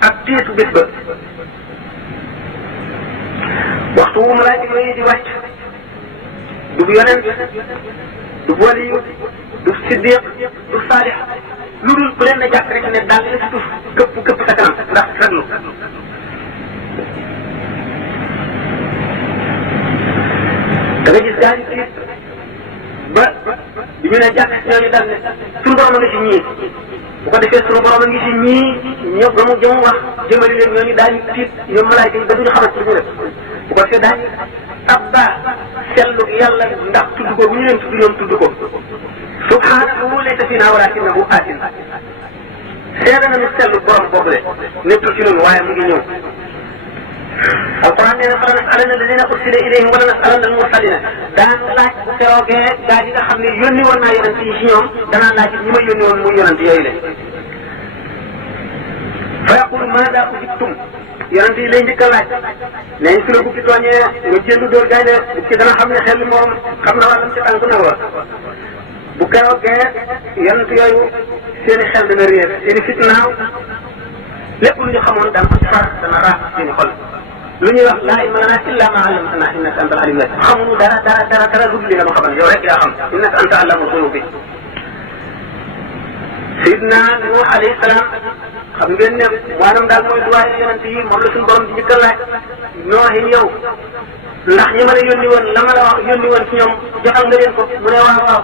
ak tiitu bis ba waxtu wu malaayika yooyu di wàcc du yonent du waliyu du siddiq du saalix lu dul ku leen na jàpp rek ne daal la ci suuf këpp sa kanam ndax raglu da nga gis gaa ñu tiit ba bi ñu ne jàkk ñooñu dal ne suñu borom a ngi si ñii bu ko defee suñu borom a ngi si ñii ñëw ba mu jëm wax jëmali leen ñooñu daañu tiit ñoom malaayka yi ba duñu xamante lu ñu def bu ko defee daañu tabba sellu yàlla ndax tudd ko bu ñu leen tudd ñoom tudd ko subhaanahu laysa fiinaa walaakinnahu aatinaa seede na ni sellu borom boobule nekkul ci ñun waaye mu ngi ñëw alquran nee na fala nas'alanna alladina ursila ilayhim wala nas'alanna almursalina daan laaj bu keroogee gaa yi nga xam ne yónni woon naa yonent yi si ñoom danaa laaj ñi ma yónni woon muy yonent yooyu leen fa yaqulu maada ujibtum yonent yi lay njëkk a laaj nee su la bukki tooñee nga jëndu dóor gaay ne bukki dana xam ne xel moom xam na wàllam ci tànk na wa bu keroogee yonent yooyu seen i xel dana réer seen i fitnaaw lépp lu ñu xamoon daan ko far dana raaf seen i xol lu ñuy wax laa ilma lanaa illaa maa allamtanaa innaka antal aliimul hakiim xamuñu dara lu dul li nga ma xamal yow rek yaa xam innaka anta allamul ghuyuub Sidna Nuux alayhi salaam xam ngeen ne maanaam daal mooy duwaay yonent yi moom la suñu borom di njëkk a laaj noohin yow ndax ñi ma la yónni woon la ma la wax yónni woon ci ñoom jotal nga leen ko mu ne waaw waaw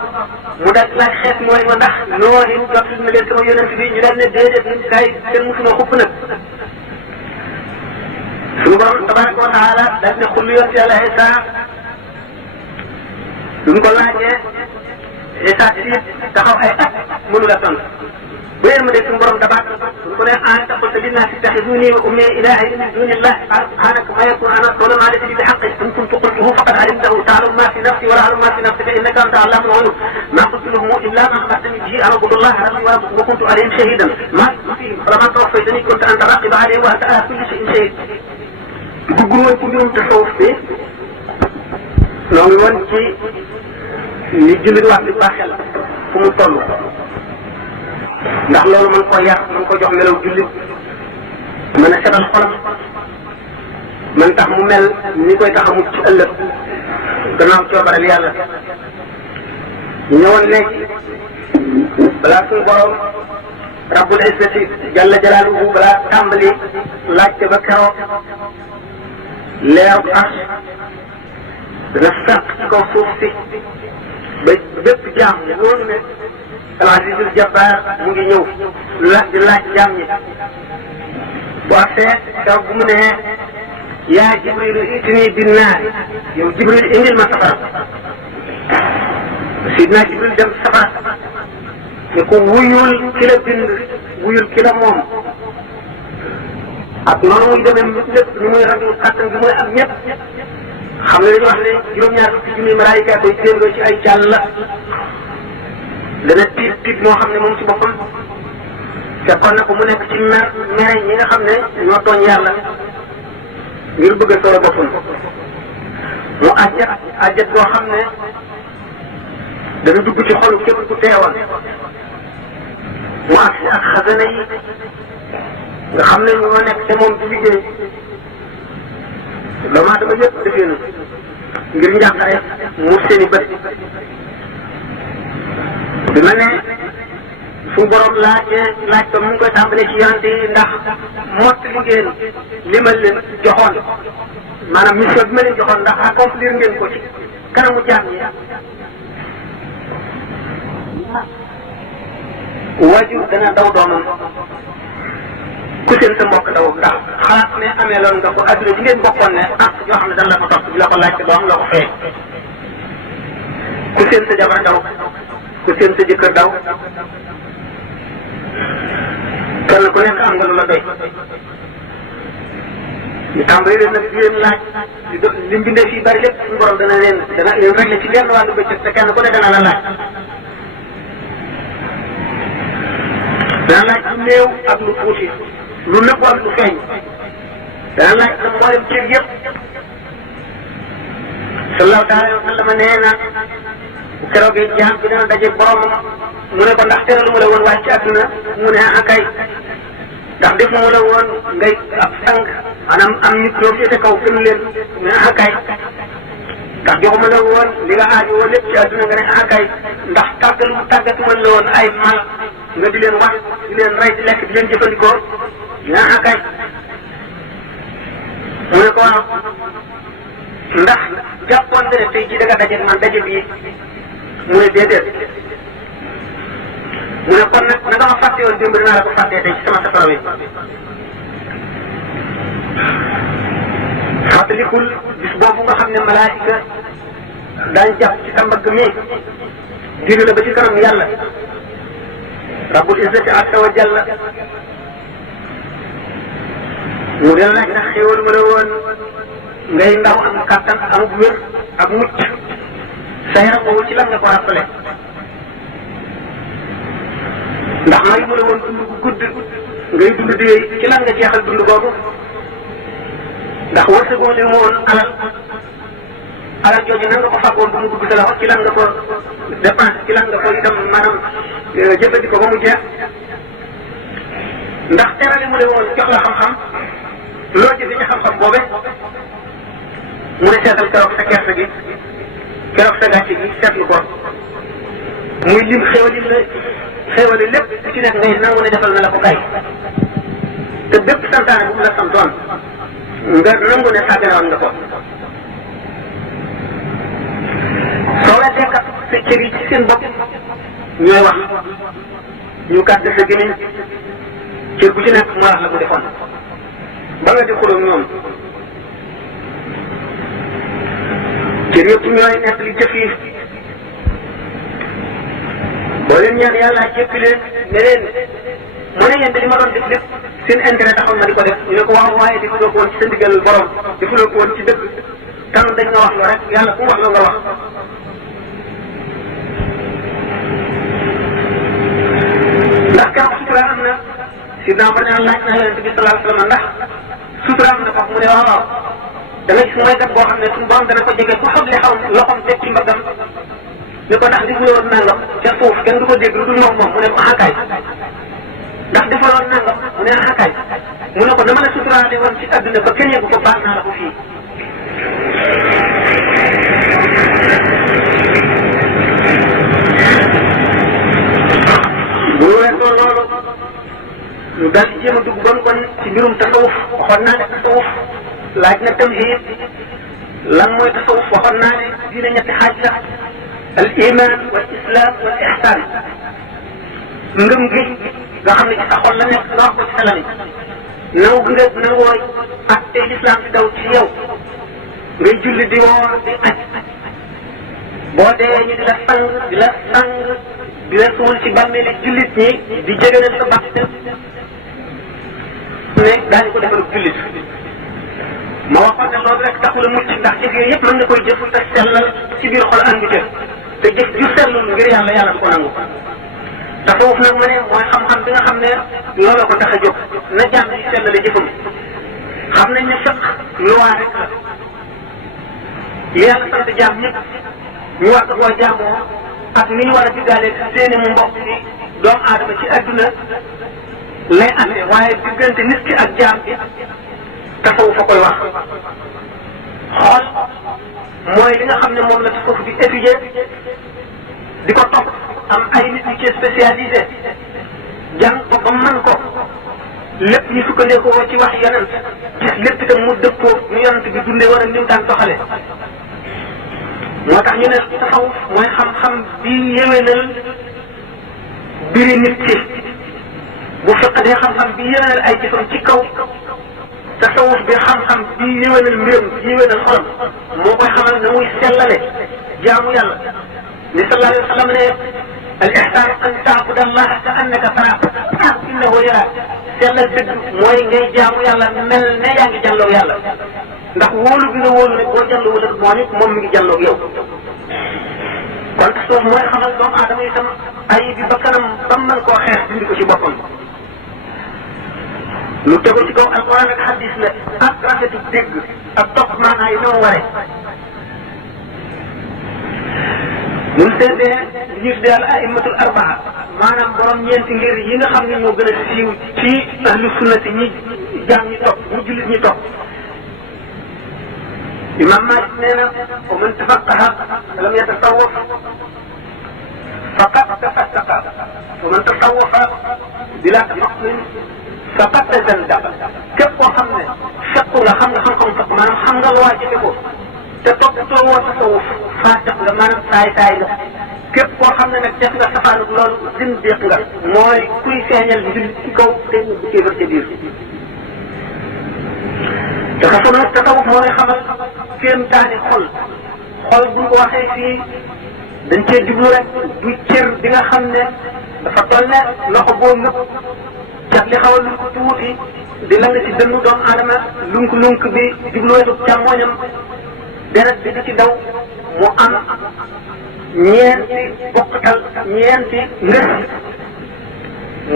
mu daal laaj xeet mooy ma ndax noohin jotal na leen sama yonent bi ñu daal ne déedéet ñun kay kenn musuma xupp nag suñu borom tabaraka wa taala daal ne xulli yoon ci yàlla Isaa duñ ko laajee Isaa siit taxaw ay at mënu la tontu bu yéen ma dégg suñu borom dabaat suñ ko ne anta qulta linnaasi ittaxiduunii wa ummii ilaahayni min duunillah qaala subhaanaka maa yakuunu an aquula maa laysa lii bihaqqin in kuntu qultuhu faqad alimtahu ta'lamu maa fii nafsii wa laa a'lamu maa fii nafsika innaka anta allaamul ghuyuub maa qultu lahum illaa maa amartanii bihi an a'buda llaaha rabbii wa rabbakum wa kuntu alayhim shahiidan maa dumtu fiihim falammaa tawaffaytanii kunta anta raaqiba alayhim wa anta alaa kulli shay'in shahiid dugg woon ci mbirum tasawuf bi noo ngi woon ci li jullit wax di baaxel fu mu toll ndax loolu mën koo yar mën ko jox melaw jullit mën a setal xolam mën tax mu mel ni koy tax a mucc ci ëllëg gannaaw coobareel yàlla ñëwoon léegi balaa suñu borom rabbul izzati jalla jalaaluhu balaa tàmbali laajte ba keroog leeru arsh dana sàq ci kaw suuf si ba bépp jaam loolu ne al azizul jabbar mu ngi ñëw di laaj jaam ñi bu agsee keroog bu mu ne yaa jibrilu itini binnaari yow jibril indil ma safara sidna jibril dem safara ne ko wuyul ki la bind wuyul ki la moom ak noonu muy demee lépp ni muy rafetlu kàttan bi muy am ñëpp xam nga dañuy wax ne juróom-ñaar fukki junni malaayika koy téengoo ci ay jàll la dana tiit moo xam ne moom ci boppam fekkoon na ko mu nekk ci mere ñi nga xam ne ñoo tooñ yàlla ngir bëgg a solo boppam mu àjjat boo xam ne dana dugg ci xolu képp ku teewal mu agsi ak xasana yi nga xam ne ñoo nekk te moom di liggéey doomu aadama yëpp defee na ngir njàqare mu seeni bët bi ma ne suñu borom laaj ko mu ngi koy tàmbalee ci yonent yi ndax mott liggéey li ma leen joxoon maanaam mission bi ma leen joxoon ndax accomplir ngeen ko ci kanamu jaam ñi waajur dana daw doomam ku seen sa mbokk daw ndax xalaat ne amee loon nga ko adduna ji ngeen bokkoon ne ah yoo xam ne dañ la ko topp di la ko laaj te doo am la ko fee ku seen sa jabar daw ku seen sa jëkkër daw kenn ku nekk am nga lu la doy ñu tàmbali leen nag di leen laaj li mbindee fii bari lépp suñu borom dana leen réglé ci genn wàllu bëccëg te kenn ku ne dana la laaj dana laaj lu néew ak lu tuuti lu nëbb ak lu feeñ dana laaj sa mboolem cër yëpp sallallahu taala wa sallam nee na bu keroogee jaam bi dana daje boromam mu ne ko ndax tere lu ma la woon wàcc ci àdduna mu ne akay ndax def ma la woon ngay ab sang maanaam am nit ñoo féete kaw gën leen mu ne akay ndax joxuma la woon li nga aajo woon lépp ci àdduna nga ne akay ndax tàggatuma la woon ay mal nga di leen wax di leen rey di lekk di leen jëfandikoo nga akay mu ne ko waaw ndax jàppoon nga ne tey jii da nga daje man daje bii mu ne déedéet mu ne kon nag na nga ma fàtte woon démb dinaa la ko fàttee tey ci sama safara wi fàttalikul bis boobu nga xam ne malaayika daañ jàpp ci sa mbagg mi diri la ba ci kanam yàlla rabbul izzati azza wa jalla mu dee laaj ndax xéwal ma la woon ngay ndaw am kàttan amub wér ak mucc sa yaram boobu ci lan nga ko rappelé ndax may mu la woon dund gu gudd ngay dund di ci lan nga jeexal dund boobu ndax wërsëgoo li mu woon alal jooju nan nga ko fàggoon bu mu dugg sa loxo ci lan nga ko dépense ci lan nga ko itam maanaam jëfandikoo ba mu jeex ndax terali mu la woon jox la xam-xam loo jëfee ci xam-xam boobe mu ne seetal keroog sa gerte gi keroog sa gàcce gi seetlu ko muy lim xéwali lépp ci nekk ngay nangu ne defal na la ko kay te bépp santaane bu mu la santoon nga nangu ne sàggarawoon nga ko soo weesee kat sa cër yi ci seen bopp ñooy wax ñu gàdd sa gémmiñ cër bu ci nekk mu wax la mu defoon ba nga di xuloog ñoom cër yëpp ñooy nekk li jëf yi boo leen ñaan yàlla jéppi leen ne leen mu ne yéen li ma doon def lépp seen intérêt taxoon ma di ko def ñu ne ko waaw waaye defuloo ko woon ci sa ndigal borom defuloo ko woon ci dëgg tan dañ nga wax loo rek yàlla ku mu wax loo nga wax ndax keroog sutura am na si naa ba ñaan laaj na yonent bi sallallahu alayhi wa sallam ndax sutura am na foofu mu ne waaw waaw da nga gis mooy kat boo xam ne suñu borom dana ko jege ku xam li xaw loxoom teg ci mbaggam ne ko ndax defuloo nangam ca suuf kenn du ko dégg lu dul moom mu ne ko axakaay ndax defaloon nangam mu ne axakaay mu ne ko dama la suturaale woon ci àdduna ba kenn yeggu ko baal naa la ko fii bu weesoo loolu ñu daal di jéem a dugg bon ci mbirum tasawuf waxoon naa ne tasawuf laaj na tamhid lan mooy tasawuf waxoon naa ne diine ñetti xaaj la al iman wal islam wal ihsan ngëm gi nga xam ne ci sa xol la nekk nga wax ko ci sa lamiñ nangu gi nga nangoo ak te l'islam di daw ci yow ngay julli di woor di aj boo dee ñu di la sang di la suul ci bàmmeeli jullit ñi di jéganal sa bàtt ne daañu ko defal jullit ma waxoon ne loolu rek taxul a mucc ndax jëf yooyu yëpp mën nga koy jëf te sellal ci biir xol ànd ca te jëf ju sellul ngir yàlla yàlla du ko nangu tasawuf nag ma ne mooy xam-xam bi nga xam ne looloo ko tax a jóg na jàmm ci sellale jëfam xam nañ ne fiq luwaa rek la yàlla sant jaam ñëpp ñu war ko koo jaamoo ak ni ñu war a diggaale seeni mu mbokk ci doomu aadama ci adduna lay amee waaye diggante nit ki ak jaam bi tasawuf fa koy wax xool mooy li nga xam ne moom la tasawuf di étudier di ko topp am ay nit ñu ci spécialisé jàng ko ba mën ko lépp ñu sukkandikoo ci wax yonent gis lépp itam mu dëppoo ni yonent bi dundee wala ni mu daan doxale moo tax ñu ne tasawuf mooy xam-xam bi yéwénal biri nit ki bu fekk dee xam-xam bi yéwénal ay jëfam ci kaw tasawuf bi xam-xam bi yéwénal mbiram bi yéwénal xolam moo koy xamal na muy sellale jaamu yàlla ni sallallahu alayhi wa sallam ne al ihsan an taabuda allaha ka annaka taraahu innahu yaraak sellal dëgg mooy ngay jaamu yàlla mel ne yaa ngi jàlloog yàlla ndax wóolu bi nga wóolu ne boo jàlloo wala moom it moom mi ngi jàlloog yow kon tasawuf mooy xamal doomu aadama itam ay bi ba kanam ba mën koo xeex dindi ko ci boppam lu tegu ci kaw alquran ak hadis la ak rafetu dégg ak topp maanaa yi na mu waree ñun seetee li ñuy tuddee al aimmatul arbaa maanaam borom ñeenti ngir yi nga xam ne ñoo gën a siiw ci ahlu sunnati ñi jaam ñi topp ñi jullit ñi topp imam Malik nee na wa man tafaqaha lam yatasawwaf faqad tafassaqa wa man tasawwafa bila tafaqqin faqad tazandaqa képp koo xam ne fekku nga xam nga xam-xam fekk maanaam xam nga lu waa jëfe ko te toppatoo woo tasawuf faasiq nga maanaam saay-saay nga képp koo xam ne nag def nga safaanu loolu zindiq nga mooy kuy feeñal jullit ci kaw te ñu bu kéefar ca biir. tasawuf moo lay xamal kéemtaani xol buñ ko waxee fii dañ cee jublu rek du cër bi nga xam ne dafa toll ne loxo boo ngëpp cat li xaw a lunk tuuti di lang ci dënnu doomu aadama lunk bi jubluweetu càmmooñam deret bi di ci daw mu am ñeenti bokkatal ñeenti ngës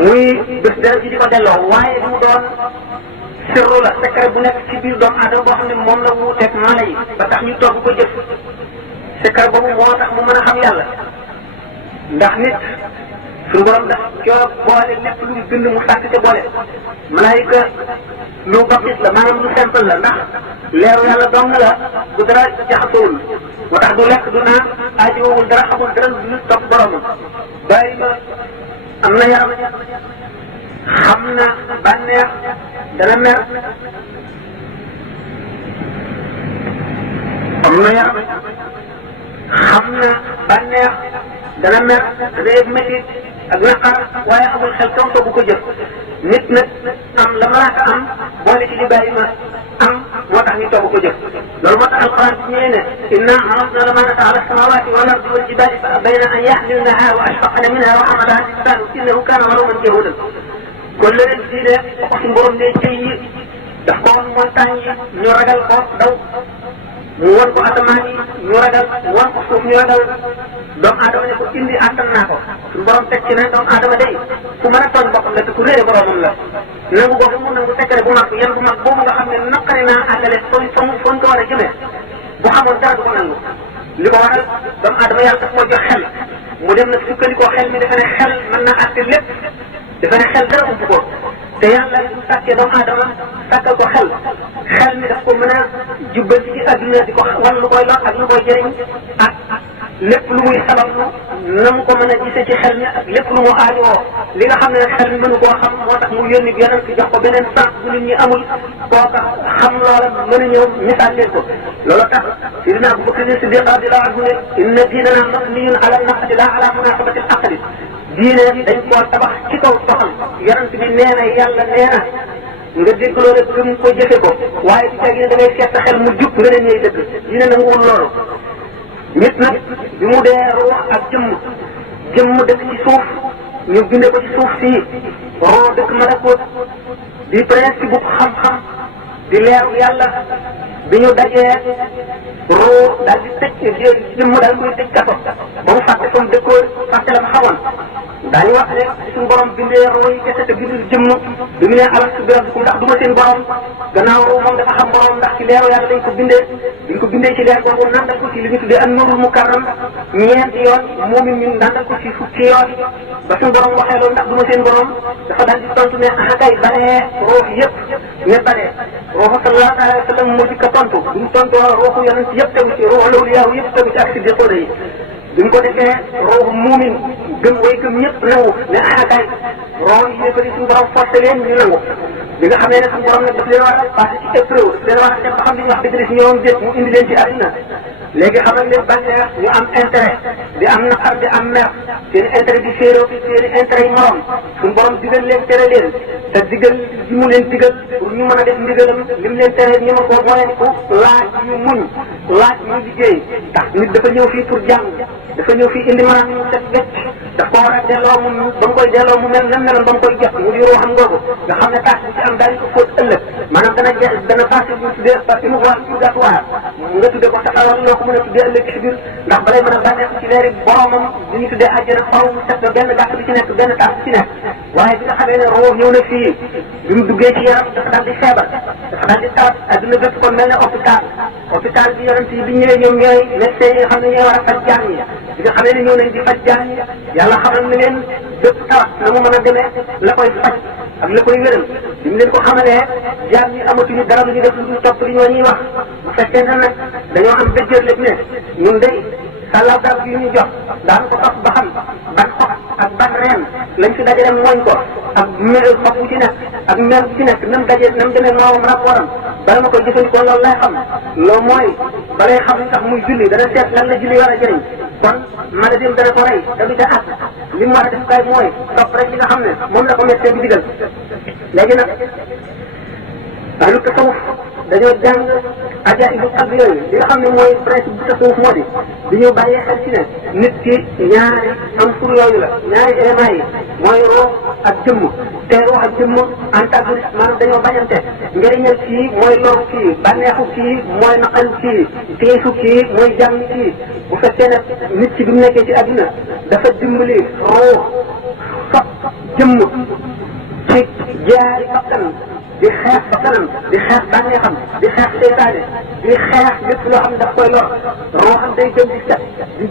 muy bés deret ji di ko delloo waaye li mu doon sirru la secret bu nekk ci biir doomu aadama boo xam ne moom la wuuteeg mala yi ba tax ñu togg ko jëf secret boobu moo tax mu mën a xam yàlla ndax nit suñu borom daf coo boole lépp lu mu bind mu sàkk te boole malaayika lu basit la maanaam lu simple la ndax leeru yàlla dong la du dara jaxasoowul moo tax du lekk du naan aajowul dara xamul dara lu topp boromam bàyyi ma am na yaram xam na bànneex dana mer am na yaram xam na bànneex dana mer day métti ak naqar waaye amul xel tontu bu ko jëf nit nag am la malaaka am boole ci li bàyyi ma am moo tax ñu togg ko jëf loolu moo tax alquran bi ñëwee ne inna aradna lamanata ala samawati wal ardi wal jibali fa abayna an yaxmilnaha wa ashfaqna minha wa xamalaha al-insanu innahu kana zaluman jahulan kon leneen diine ko si mborom ne cëy yi daf ko woon montagne yi ñu ragal ko daw mu won ko asamaan yi ñu ragal won ko suuf ñu ragal doomu aadama ne ko indi àttan naa ko suñu borom teg ci ne doomu aadama day ku mën a tooñ boppam la te ku réere boromam la nangu boobu mu nangu tekkale bu mag yan bu mag boobu nga xam ne naqari naa àggale foñ ko war a jëmee bu xamoon dara du ko nangu li ko waral doomu aadama yàlla daf moo jox xel mu dem nag sukkandikoo xel mi dafa ne xel mën naa àtte lépp dafa ne xel dara ump ko te yàlla bu sàkkee doomu aadama sàkkal ko xel mi daf ko mën a jubbanti ci adduna di ko wan lu koy lor ak lu koy jëriñ ak lépp lu muy sabablu na mu ko mën a gisee ci xel mi ak lépp lu mu aajowoo li nga xam ne nag xel mi mënu koo xam moo tax mu yónni yeneen ci jox ko beneen sens bu nit ñi amul kooka xam loola mën a ñëw misaal leen ko loolu tax sidina Abu Bakr Siddiq radiyallahu anhu ne inna diinana mabniyun ala naqdi la ala munasabati al aqli diine dañ koo tabax ci kaw doxal yonent bi nee na yàlla nee na nga dégg loolu rek gëm ko jëfe ko waaye di teg ne da ngay seet sa xel mu jub nga ne ñooy dëgg diine nanguwul loolu nit nag bi mu dee ruux ak jëmm dëkk ci suuf ñu binde ko ci suuf sii roo dëkk malakoot di principe bu xam-xam di leeru yàlla bi ñu dajee roo daal di tëj jëmm daal koy tëj kaso ba mu fàtte fa mu dëkkoon fàtte la mu xamoon daañu wax ne suñu borom bindee roo yi kese te bindul jëmm bi mu ne alastu bi rabbikum ndax du ma seen borom gannaaw roo moom dafa xam borom ndax ci leeru yàlla dañ ko bindee ci leer boobu nandal ko ci li ñu tuddee an nurul mukarram ñeenti yoon moom it ñu nandal ko ci fukki yoon ba suñu borom waxee loolu ndax du ma seen borom dafa daal di tontu ne ah kay balee roo yëpp ne balee roo sallallahu alayhi wa sallam moo ci ka tontu bu ñu tontoo rooxu yonent yëpp tegu ci roo lawliyaaw yëpp tegu ci ak siddiqoona yi bi ñu ko defee rooxu muumin gëm way gëm ñëpp nangu ne ah kay roo yi ko di suñu borom forcé leen ñu nangu bi nga xam ne suñu borom nag daf leen war a passé ci épreuve daf leen war a def ba xam li ñuy wax dëgg si ñoom déet mu indi leen ci àdduna léegi xamal leen bànneex ñu am intérêt di am naqar di am mer seen intérêt di féeroo fi seen intérêt yi morom suñu borom digal leen tere leen te digal ji mu leen digal pour ñu mën a def ndigalam li mu leen tere ñu ma ko moo leen ko laaj ñu muñ laaj ñu liggéey ndax nit dafa ñëw fii pour jàng dafa ñëw fii indi maanaam ñu set wecc daf ko war a delloo mu ba mu koy delloo mu mel nan meloon ba mu koy jot mu di roo xam ngoogu nga xam ne tax bi ci am daal ko fóot ëllëg maanaam dana passé bu tuddee parce que mu wax purgatoire nga tuddee ko safara loo ko mën a tuddee ëllëg ci biir ndax balay mën a bànneeku ci leeri boromam li ñu tuddee àjjana faw mu set na benn gàtt bi ci nekk benn taas bi ci nekk waaye bi nga xamee ne roo ñëw na fii bi mu duggee ci yaram dafa daal di feebar dafa daal di tawat adduna bépp kon mel ne hôpital bi yonent yi bi ñëwee ñoom ñooy médecin yi nga xam ne ñooy war a faj jaam ñi bi nga xamee ne ñëw nañ di faj jaam ñi yàlla xamal ne leen bépp tawat na mu mën a demee la koy faj ak la koy wéral bi mu leen ko xamalee jaam ñi amatuñu dara lu ñu def lu ñu topp li ñoo ñuy wax bu fekkee ne nag dañoo am dëjër lépp ne ñun day sàllaaw daal yu ñu jox daan ko topp ba xam ban xob ak ban reen lañ fi dajale mooñ ko ak xob bu ci nekk ak mel bu ci nekk nam daje nam demee moom rapportam bala ma koy jëfandikoo loolu lay xam loolu mooy balay xam li tax muy julli dana seet lan la julli war a jëriñ kon maladie dana ko rey te du ca àgg li mu war a def kay mooy topp rek li nga xam ne moom la ko méttee bi digal léegi nag ahlu tasawuf dañoo jàng ajaa'ibu qalbi yooyu li nga xam ne mooy principe bu tasawuf moo di ñu bàyyee xel ci ne nit ki ñaari unsur yooyu la ñaari éléments yi mooy ruux ak jëmm te ruux ak jëmm antagoniste maanaam dañoo bañante njëriñal kii mooy loru kii bànneexu kii mooy naqal kii tiisu kii mooy jàmm kii bu fekkee ne nit ki bi mu nekkee ci àdduna dafa dimbali ruux sopp jëmm ci jaari bakkan di xeex ba kanam di xeex bànneexam di xeex seytaane di xeex lépp loo xam ne daf koy lor roo xam day jëm di set di